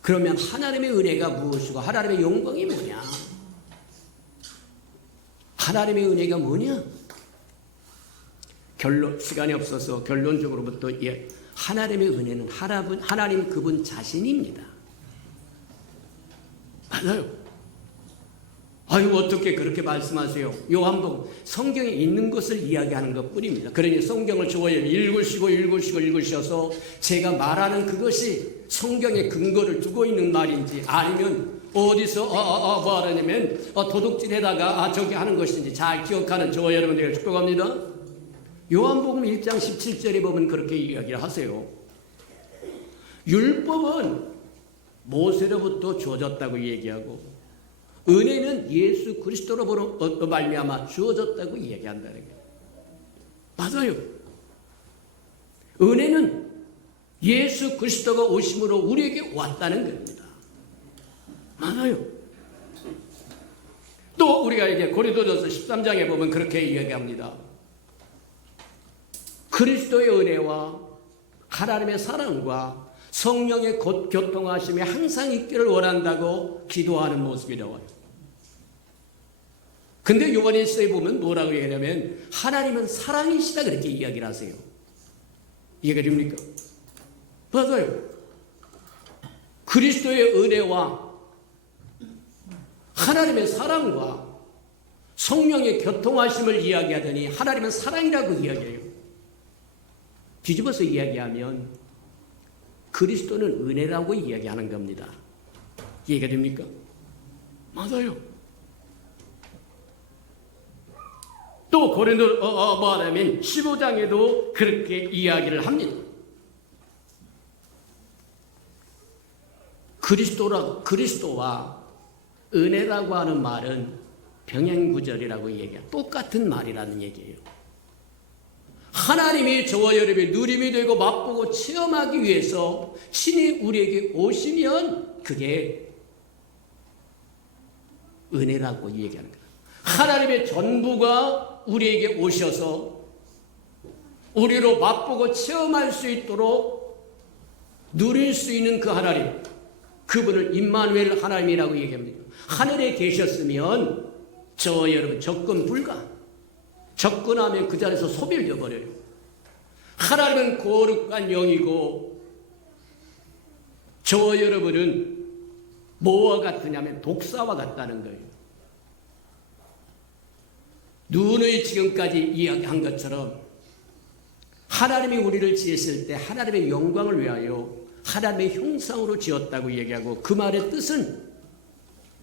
그러면 하나님의 은혜가 무엇이고 하나님의 영광이 뭐냐? 하나님의 은혜가 뭐냐? 시간이 없어서 결론적으로부터 하나님의 은혜는 하나님 그분 자신입니다. 맞아요. 아유, 어떻게 그렇게 말씀하세요? 요한복음 성경에 있는 것을 이야기하는 것뿐입니다. 그러니 성경을 좋아요. 읽으셔서 제가 말하는 그것이 성경에 근거를 두고 있는 말인지, 아니면 어디서 뭐 하냐면 도둑질에다가 저기 하는 것인지 잘 기억하는 저와 여러분들에게 축복합니다. 요한복음 1장 17절에 보면 그렇게 이야기를 하세요. 율법은 모세로부터 주어졌다고 얘기하고, 은혜는 예수 그리스도로 말미암아 주어졌다고 얘기한다는 거예요. 맞아요. 은혜는 예수 그리스도가 오심으로 우리에게 왔다는 겁니다. 맞아요. 또 우리가 이제 고린도전서 13장에 보면 그렇게 이야기합니다. 그리스도의 은혜와 하나님의 사랑과 성령의 교통하심이 항상 있기를 원한다고 기도하는 모습이 나와요. 근데 요한일서에 보면 뭐라고 얘기하냐면 하나님은 사랑이시다 그렇게 이야기를 하세요. 이해가 됩니까? 맞아요. 그리스도의 은혜와 하나님의 사랑과 성령의 교통하심을 이야기하더니 하나님은 사랑이라고 이야기해요. 뒤집어서 이야기하면 그리스도는 은혜라고 이야기하는 겁니다. 이해가 됩니까? 맞아요. 또 고린도 말하면 15장에도 그렇게 이야기를 합니다. 그리스도와 은혜라고 하는 말은 병행구절이라고 얘기해요. 똑같은 말이라는 얘기예요. 하나님이 저와 여러분의 누림이 되고 맛보고 체험하기 위해서 신이 우리에게 오시면 그게 은혜라고 얘기하는 거예요. 하나님의 전부가 우리에게 오셔서 우리로 맛보고 체험할 수 있도록 누릴 수 있는 그 하나님, 그분을 임마누엘 하나님이라고 얘기합니다. 하늘에 계셨으면 저와 여러분 접근 불가. 접근하면 그 자리에서 소멸되어 버려요. 하나님은 거룩한 영이고 저와 여러분은 뭐와 같으냐면 독사와 같다는 거예요. 눈의 지금까지 이야기한 것처럼 하나님이 우리를 지으실 때 하나님의 영광을 위하여 하나님의 형상으로 지었다고 얘기하고, 그 말의 뜻은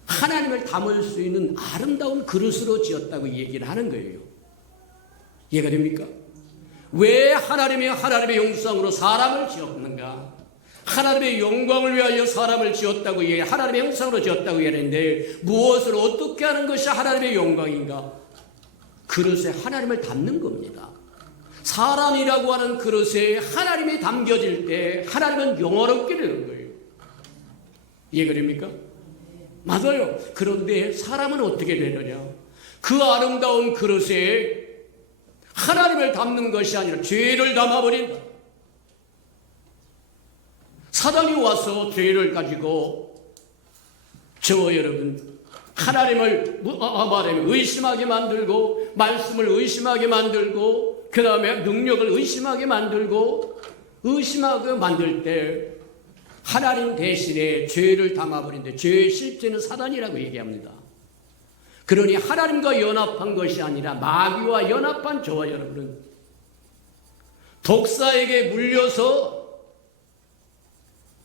하나님을 담을 수 있는 아름다운 그릇으로 지었다고 얘기를 하는 거예요. 이해가 됩니까? 왜 하나님의 형상으로 사람을 지었는가? 하나님의 영광을 위하여 사람을 지었다고 얘기해, 하나님의 형상으로 지었다고 얘기하는데, 무엇을 어떻게 하는 것이 하나님의 영광인가? 그릇에 하나님을 담는 겁니다. 사람이라고 하는 그릇에 하나님이 담겨질 때 하나님은 영화롭게 되는 거예요. 이해가 됩니까? 맞아요. 그런데 사람은 어떻게 되느냐? 그 아름다운 그릇에 하나님을 담는 것이 아니라 죄를 담아버린다. 사단이 와서 죄를 가지고 저와 여러분 하나님을 말하면 의심하게 만들고, 말씀을 의심하게 만들고, 그 다음에 능력을 의심하게 만들고, 의심하게 만들 때 하나님 대신에 죄를 담아버린데, 죄의 실제는 사단이라고 얘기합니다. 그러니 하나님과 연합한 것이 아니라 마귀와 연합한 저와 여러분은 독사에게 물려서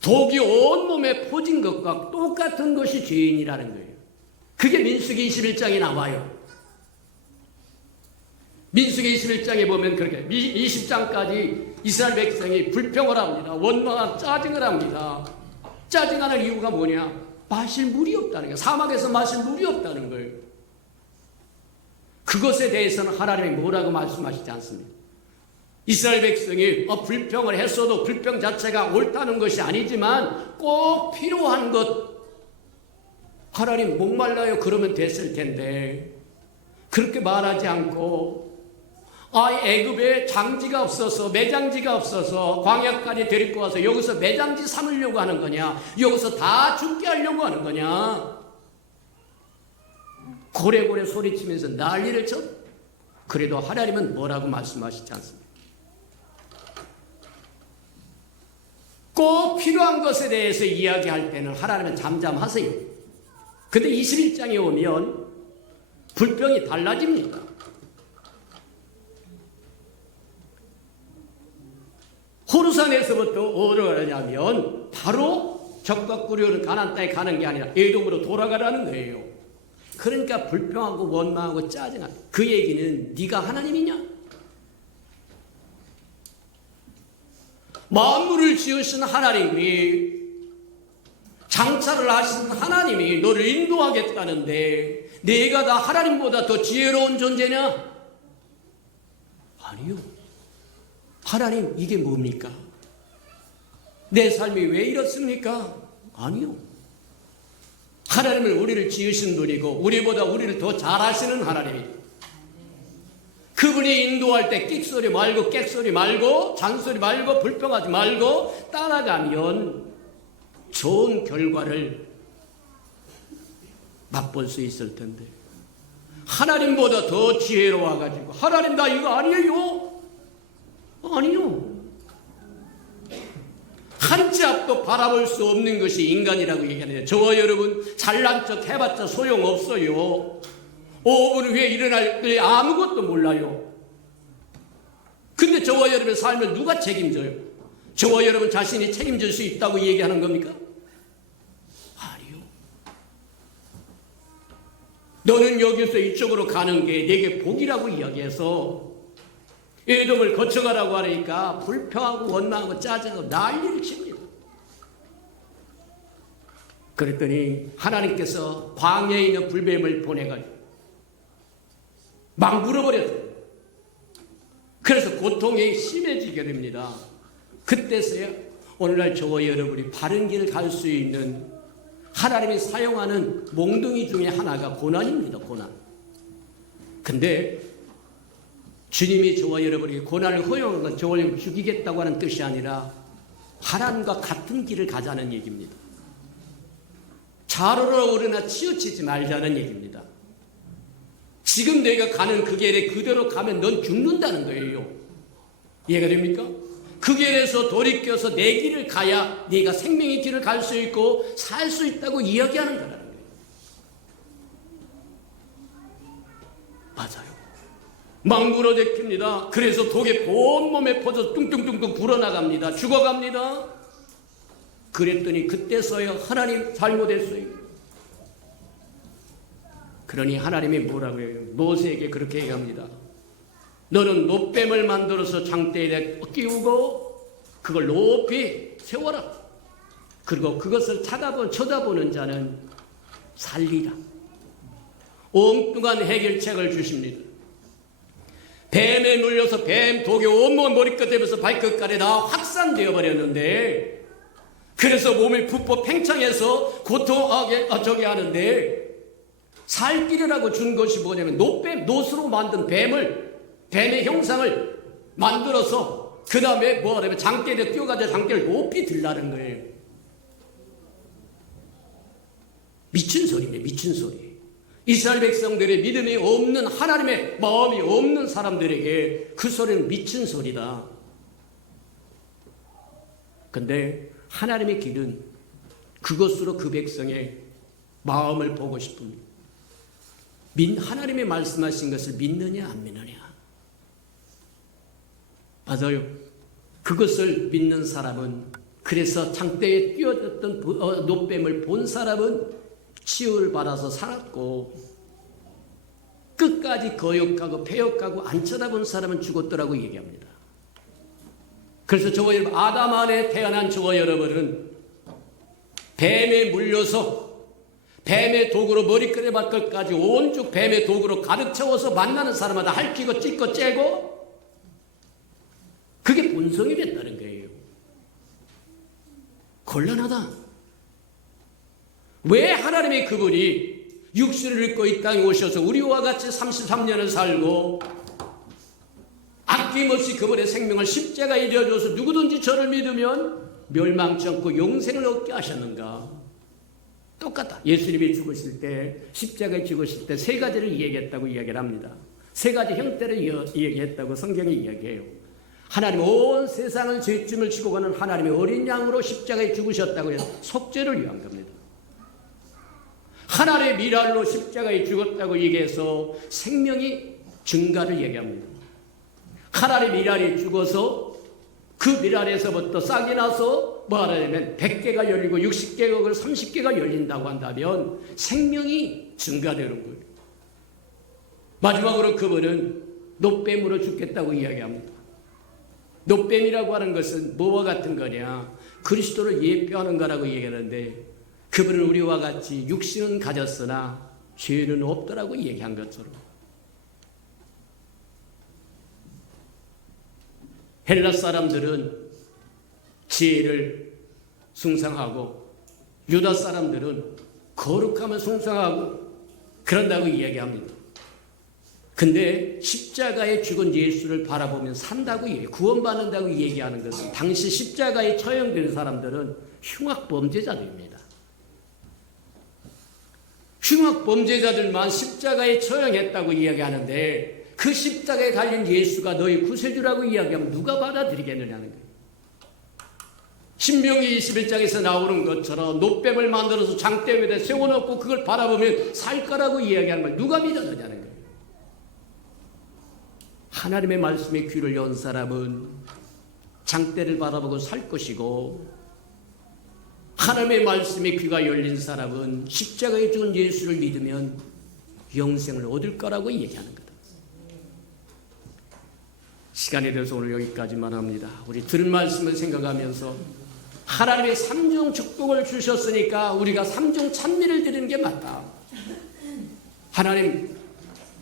독이 온몸에 퍼진 것과 똑같은 것이 죄인이라는 거예요. 그게 민수기 21장에 나와요. 민수기 21장에 보면 그렇게 20장까지 이스라엘 백성이 불평을 합니다. 원망한 짜증을 합니다. 짜증하는 이유가 뭐냐? 마실 물이 없다는 거예요. 사막에서 마실 물이 없다는 거예요. 그것에 대해서는 하나님이 뭐라고 말씀하시지 않습니다. 이스라엘 백성이 불평을 했어도 불평 자체가 옳다는 것이 아니지만 꼭 필요한 것, 하나님 목말라요 그러면 됐을 텐데 그렇게 말하지 않고, 애굽에 장지가 없어서, 매장지가 없어서 광야까지 데리고 와서 여기서 매장지 삼으려고 하는 거냐? 여기서 다 죽게 하려고 하는 거냐? 고래고래 소리치면서 난리를 쳐. 그래도 하나님은 뭐라고 말씀하시지 않습니다. 꼭 필요한 것에 대해서 이야기할 때는 하나님은 잠잠하세요. 근데 21장에 오면 불평이 달라집니다. 호르산에서부터 어디로 가냐면 바로 적과 꾸려오는 가나안 땅에 가는 게 아니라 에돔으로 돌아가라는 거예요. 그러니까 불평하고 원망하고 짜증하고, 그 얘기는 네가 하나님이냐? 만물을 지으신 하나님이, 장차를 하신 하나님이 너를 인도하겠다는데 내가 다 하나님보다 더 지혜로운 존재냐? 아니요. 하나님, 이게 뭡니까? 내 삶이 왜 이렇습니까? 아니요. 하나님은 우리를 지으신 분이고 우리보다 우리를 더 잘하시는 하나님이에요. 그분이 인도할 때 끽소리 말고 객소리 말고 잔소리 말고 불평하지 말고 따라가면 좋은 결과를 맛볼 수 있을 텐데, 하나님보다 더 지혜로워가지고 하나님 나 이거 아니에요. 아니요. 한 치 앞도 바라볼 수 없는 것이 인간이라고 얘기하는데, 저와 여러분 잘난 척 해봤자 소용없어요. 5분 후에 일어날 때 아무것도 몰라요. 근데 저와 여러분의 삶을 누가 책임져요? 저와 여러분 자신이 책임질 수 있다고 얘기하는 겁니까? 아니요. 너는 여기서 이쪽으로 가는 게 내게 복이라고 이야기해서 에돔을 거쳐가라고 하니까 불평하고 원망하고 짜증하고 난리를 칩니다. 그랬더니 하나님께서 광야에 있는 불뱀을 보내가지고 막 물어버렸어요. 그래서 고통이 심해지게 됩니다. 그때서야 오늘날 저와 여러분이 바른 길을 갈 수 있는 하나님이 사용하는 몽둥이 중에 하나가 고난입니다. 고난. 근데 주님이 저와 여러분에게 고난을 허용한 건 저를 죽이겠다고 하는 뜻이 아니라 하나님과 같은 길을 가자는 얘기입니다. 좌로로 오르나 치우치지 말자는 얘기입니다. 지금 내가 가는 그 길에 그대로 가면 넌 죽는다는 거예요. 이해가 됩니까? 그 길에서 돌이켜서 내 길을 가야 네가 생명의 길을 갈 수 있고 살 수 있다고 이야기하는 거라는 거예요. 맞아요. 막 물어대킵니다. 그래서 독이 온몸에 퍼져 뚱뚱뚱뚱 불어나갑니다. 죽어갑니다. 그랬더니 그때서야 하나님 잘못했어요. 그러니 하나님이 뭐라고 해요? 모세에게 그렇게 얘기합니다. 너는 노뱀을 만들어서 장대에 끼우고 그걸 높이 세워라. 그리고 그것을 쳐다보는 자는 살리라. 엉뚱한 해결책을 주십니다. 뱀에 물려서 뱀 독이 온몸 머리끝에서 발끝까지 다 확산되어 버렸는데, 그래서 몸이 붓고 팽창해서 고통하게 하는데, 살길이라고 준 것이 뭐냐면 노스로 만든 뱀의 형상을 만들어서 그 다음에 뭐하냐면 장대에 끼워가지고 장대를 높이 들라는 거예요. 미친 소리입니다. 미친 소리. 이스라엘 백성들의 믿음이 없는, 하나님의 마음이 없는 사람들에게 그 소리는 미친 소리다. 근데 하나님의 길은 그것으로 그 백성의 마음을 보고 싶습니다. 하나님의 말씀하신 것을 믿느냐 안 믿느냐. 맞아요. 그것을 믿는 사람은, 그래서 장대에 뛰어졌던 노뱀을 본 사람은 치유를 받아서 살았고, 끝까지 거역하고 폐역하고 안 쳐다본 사람은 죽었더라고 얘기합니다. 그래서 저와 여러분, 아담 안에 태어난 저와 여러분은 뱀에 물려서 뱀의 독으로 머리끝에 발끝까지 온죽 뱀의 독으로 가득 채워서 만나는 사람마다 핥히고 찢고 째고, 그게 본성이 됐다는 거예요. 곤란하다. 왜 하나님의 그분이 육신을 입고 이 땅에 오셔서 우리와 같이 33년을 살고 아낌없이 그분의 생명을 십자가에 이려줘서 누구든지 저를 믿으면 멸망치 않고 영생을 얻게 하셨는가? 똑같다. 예수님이 죽으실 때, 십자가에 죽으실 때 세 가지를 얘기했다고 이야기를 합니다. 세 가지 형태를 얘기했다고 성경이 이야기해요. 하나님 온 세상을 죄짐을 지고 가는 하나님의 어린 양으로 십자가에 죽으셨다고 해서 속죄를 위한 겁니다. 하나님의 미랄로 십자가에 죽었다고 얘기해서 생명이 증가를 얘기합니다. 하나님의 미랄이 죽어서 그 미랄에서부터 싹이 나서 뭐 하냐면 100개가 열리고 60개가 30개가 열린다고 한다면 생명이 증가되는 거예요. 마지막으로 그분은 노뱀으로 죽겠다고 이야기합니다. 노뱀이라고 하는 것은 뭐와 같은 거냐? 그리스도를 예표하는 거라고 얘기하는데 그분은 우리와 같이 육신은 가졌으나 죄는 없더라고 얘기한 것처럼 헬라 사람들은 지혜를 숭상하고 유다 사람들은 거룩함을 숭상하고 그런다고 이야기합니다. 근데 십자가에 죽은 예수를 바라보면 산다고 구원받는다고 얘기하는 것은 당시 십자가에 처형된 사람들은 흉악범죄자들입니다. 흉악범죄자들만 십자가에 처형했다고 이야기하는데 그 십자가에 달린 예수가 너희 구세주라고 이야기하면 누가 받아들이겠느냐는 거예요. 신명기 21장에서 나오는 것처럼 노뱀을 만들어서 장대 위에 세워놓고 그걸 바라보면 살 거라고 이야기하는 말 누가 믿어주냐는 거예요. 하나님의 말씀에 귀를 연 사람은 장대를 바라보고 살 것이고 하나님의 말씀에 귀가 열린 사람은 십자가에 죽은 예수를 믿으면 영생을 얻을 거라고 얘기하는 거다. 시간이 돼서 오늘 여기까지만 합니다. 우리 들은 말씀을 생각하면서 하나님의 삼중 축복을 주셨으니까 우리가 삼중 찬미를 드리는 게 맞다. 하나님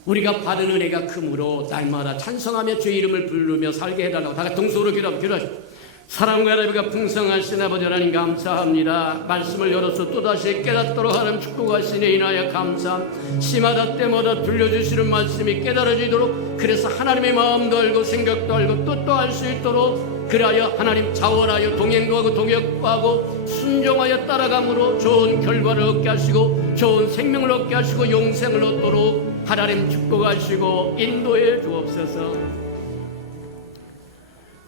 우리가 받은 은혜가 크므로 날마다 찬송하며 주의 이름을 부르며 살게 해달라고 다 같이 동서로 기도하십시오. 사랑과 예배가 풍성하신 아버지 하나님 감사합니다. 말씀을 열어서 또다시 깨닫도록 하는 축복하시니 인하여 감사합니다. 시마다 때마다 들려주시는 말씀이 깨달아지도록 그래서 하나님의 마음도 알고 생각도 알고 뜻도 알 수 있도록 그리하여 하나님 자원하여 동행하고 동역하고 순종하여 따라감으로 좋은 결과를 얻게 하시고 좋은 생명을 얻게 하시고 영생을 얻도록 하나님 축복하시고 인도해 주옵소서.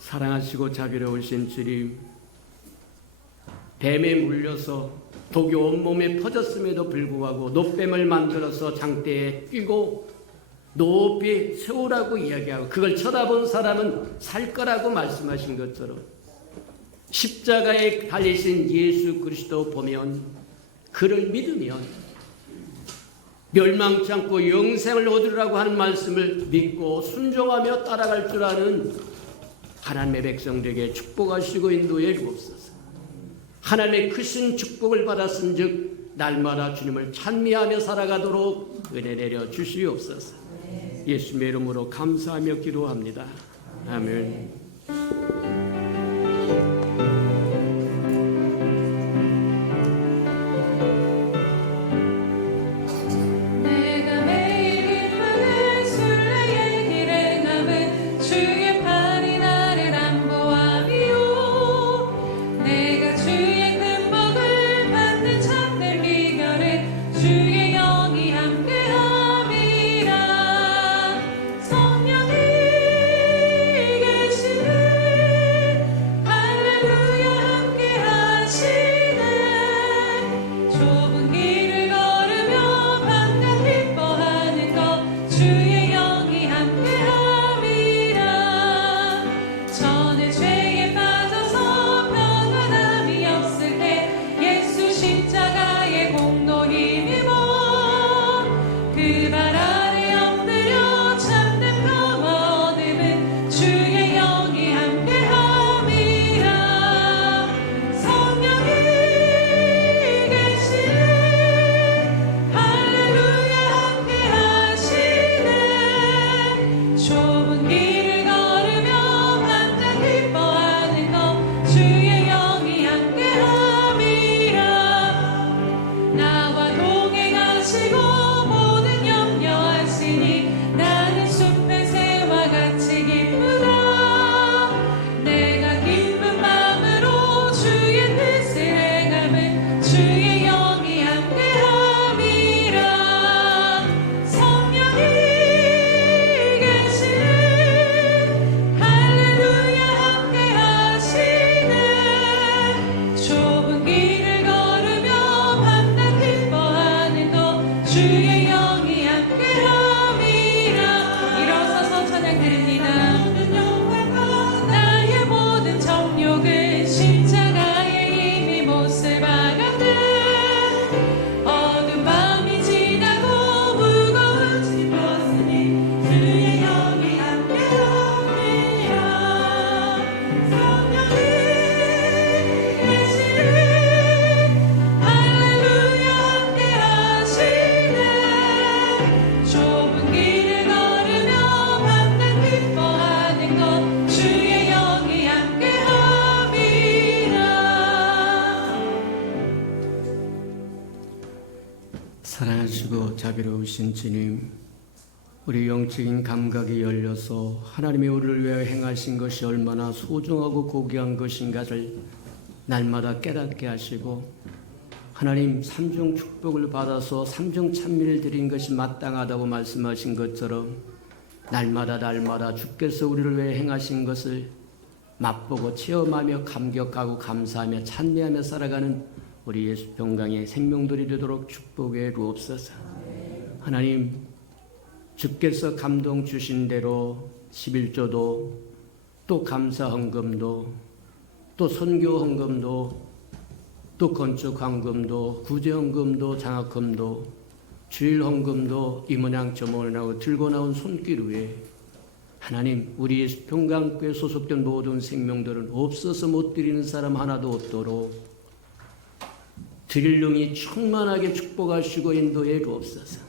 사랑하시고 자비로우신 주님, 뱀에 물려서 독이 온몸에 퍼졌음에도 불구하고 노뱀을 만들어서 장대에 끼고 높이 세우라고 이야기하고 그걸 쳐다본 사람은 살 거라고 말씀하신 것처럼 십자가에 달리신 예수 그리스도 보면 그를 믿으면 멸망치 않고 영생을 얻으라고 하는 말씀을 믿고 순종하며 따라갈 줄 아는 하나님의 백성들에게 축복하시고 인도해 주옵소서. 하나님의 크신 축복을 받았은 즉 날마다 주님을 찬미하며 살아가도록 은혜 내려 주시옵소서. 예수님의 이름으로 감사하며 기도합니다. 아멘. 할렐루야 주의 영이 함께함이라. 일어서서 찬양 드립니다. 나의 모든 정욕은 십자가의 힘이 못을 박았네. 어두운 밤이 지나고 무거운 짐 벗으니 주의 영이 함께함이라. 성령이 계시네. 할렐루야 함께하시네. 좁은 길을 걸으며 밤낮 기뻐하는 것 주의 영이 함께함이라. 사랑하시고 자비로우신 주님, 우리 영적인 감각이 열려서 하나님이 우리를 위하여 행하신 것이 얼마나 소중하고 고귀한 것인가를 날마다 깨닫게 하시고, 하나님 삼중 축복을 받아서 삼중 찬미를 드린 것이 마땅하다고 말씀하신 것처럼 날마다 주께서 우리를 위해 행하신 것을 맛보고 체험하며 감격하고 감사하며 찬미하며 살아가는 우리 예수 평강의 생명들이 되도록 축복해 주옵소서. 하나님, 주께서 감동 주신 대로 11조도 또 감사 헌금도 또 선교 헌금도 또 건축 헌금도 구제 헌금도 장학 헌금도 주일 헌금도 이 모양 저 모양하고 들고 나온 손길 위에 하나님, 우리 예수 평강교회 소속된 모든 생명들은 없어서 못 드리는 사람 하나도 없도록 드릴 용이 충만하게 축복하시고 인도해 주옵소서.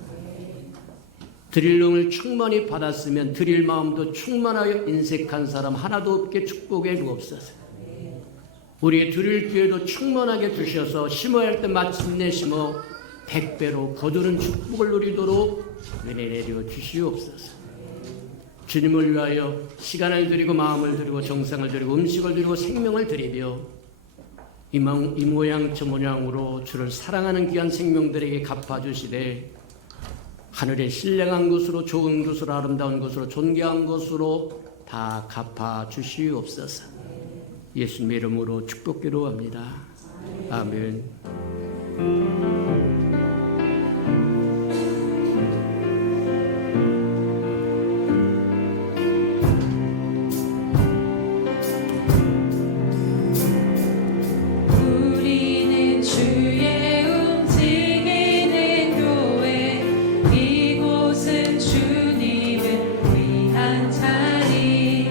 드릴 용을 충만히 받았으면 드릴 마음도 충만하여 인색한 사람 하나도 없게 축복해 주옵소서. 우리의 드릴 기회도 충만하게 주셔서 심어야 할 때 마침내 심어 100배로 거두는 축복을 누리도록 은혜 내려 주시옵소서. 주님을 위하여 시간을 드리고 마음을 드리고 정성을 드리고 음식을 드리고 생명을 드리며 이 모양 저 모양으로 주를 사랑하는 귀한 생명들에게 갚아주시되 하늘의 신령한 것으로 좋은 것으로 아름다운 것으로 존귀한 것으로 다 갚아주시옵소서. 예수님의 이름으로 축복기도합니다. 아멘. 우리는 주의 움직이는 교회, 이곳은 주님을 위한 자리.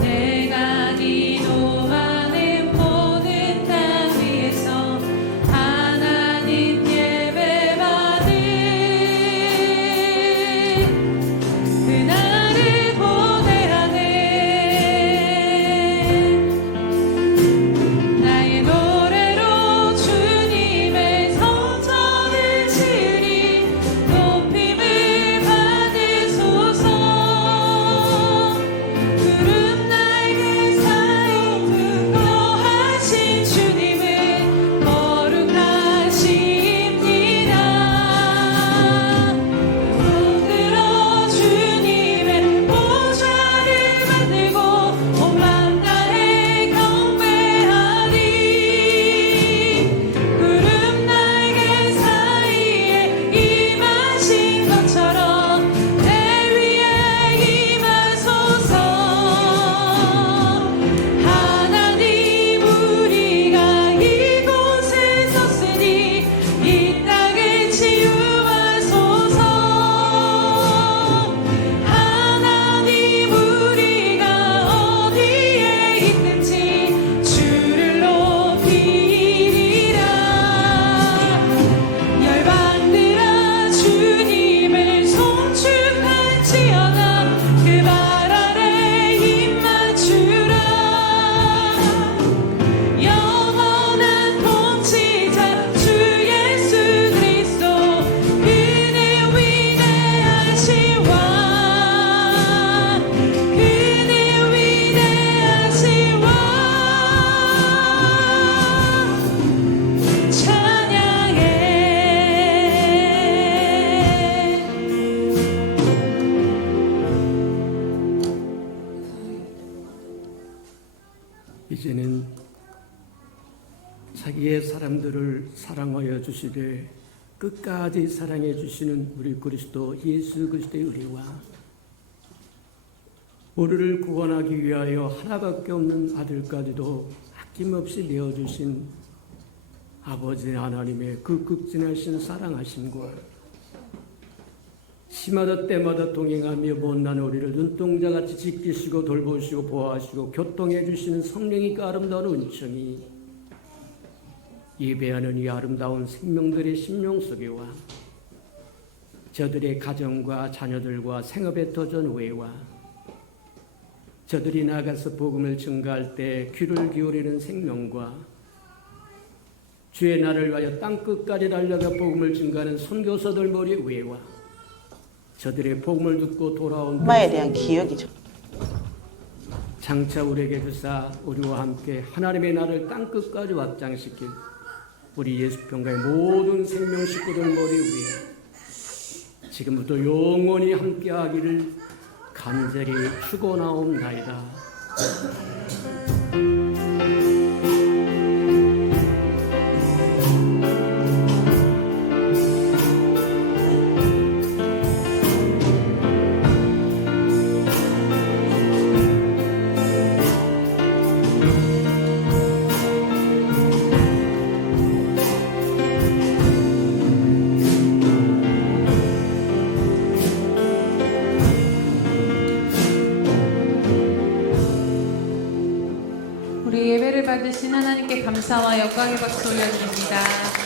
내가 기도하는 모든 땅 위에서 하나님 예배받는 그날을 고대하네. 나의 노래로 주님의 성전을 지으리. 높임을 받으소서. 구름 날개 사이 거하신 주님은 거룩하십니다. 손들어 주님의 보좌를 만들고 온 맘 다해 경배하리. 구름 날개 사이에 임하신 것처럼 내 위에 임하소서. 하나님, 우리가 이곳에 섰으니 이 땅을 치유하소서. 하나님, 우리가 어디에 있든지 주를 높이리라. 열방들아 주님을 송축할지어다. 그 발 아래 힘 맞추라. 영원한 통치자 주 예수 그리스도, 그는 위대하신 왕, 그는 위대하신 왕. 찬양해. 이제는 자기의 사람들을 사랑하여 주시되 끝까지 사랑해 주시는 우리 그리스도 예수 그리스도의 은혜와 우리를 구원하기 위하여 하나밖에 없는 아들까지도 아낌없이 내어주신 아버지 하나님의 그 극진하신 사랑하심과 시마다 때마다 동행하며 못난 우리를 눈동자같이 지키시고 돌보시고 보호하시고 교통해 주시는 성령이 그 아름다운 은총이 예배하는 이 아름다운 생명들의 심령 속에와 저들의 가정과 자녀들과 생업의 터전 외와 저들이 나가서 복음을 증가할 때 귀를 기울이는 생명과 주의 날을 위하여 땅끝까지 달려가 복음을 증가하는 선교사들 머리 위에와 저들의 복음을 듣고 돌아온 엄마에 대한 기억이 좀 장차 우리에게 주사 우리와 함께 하나님의 나라를 땅끝까지 확장시킬 우리 예수평가의 모든 생명 식구들 머리 위에 지금부터 영원히 함께하기를 간절히 축원하옵나이다. 우리 예배를 받으신 하나님께 감사와 영광의 박수 올려드립니다.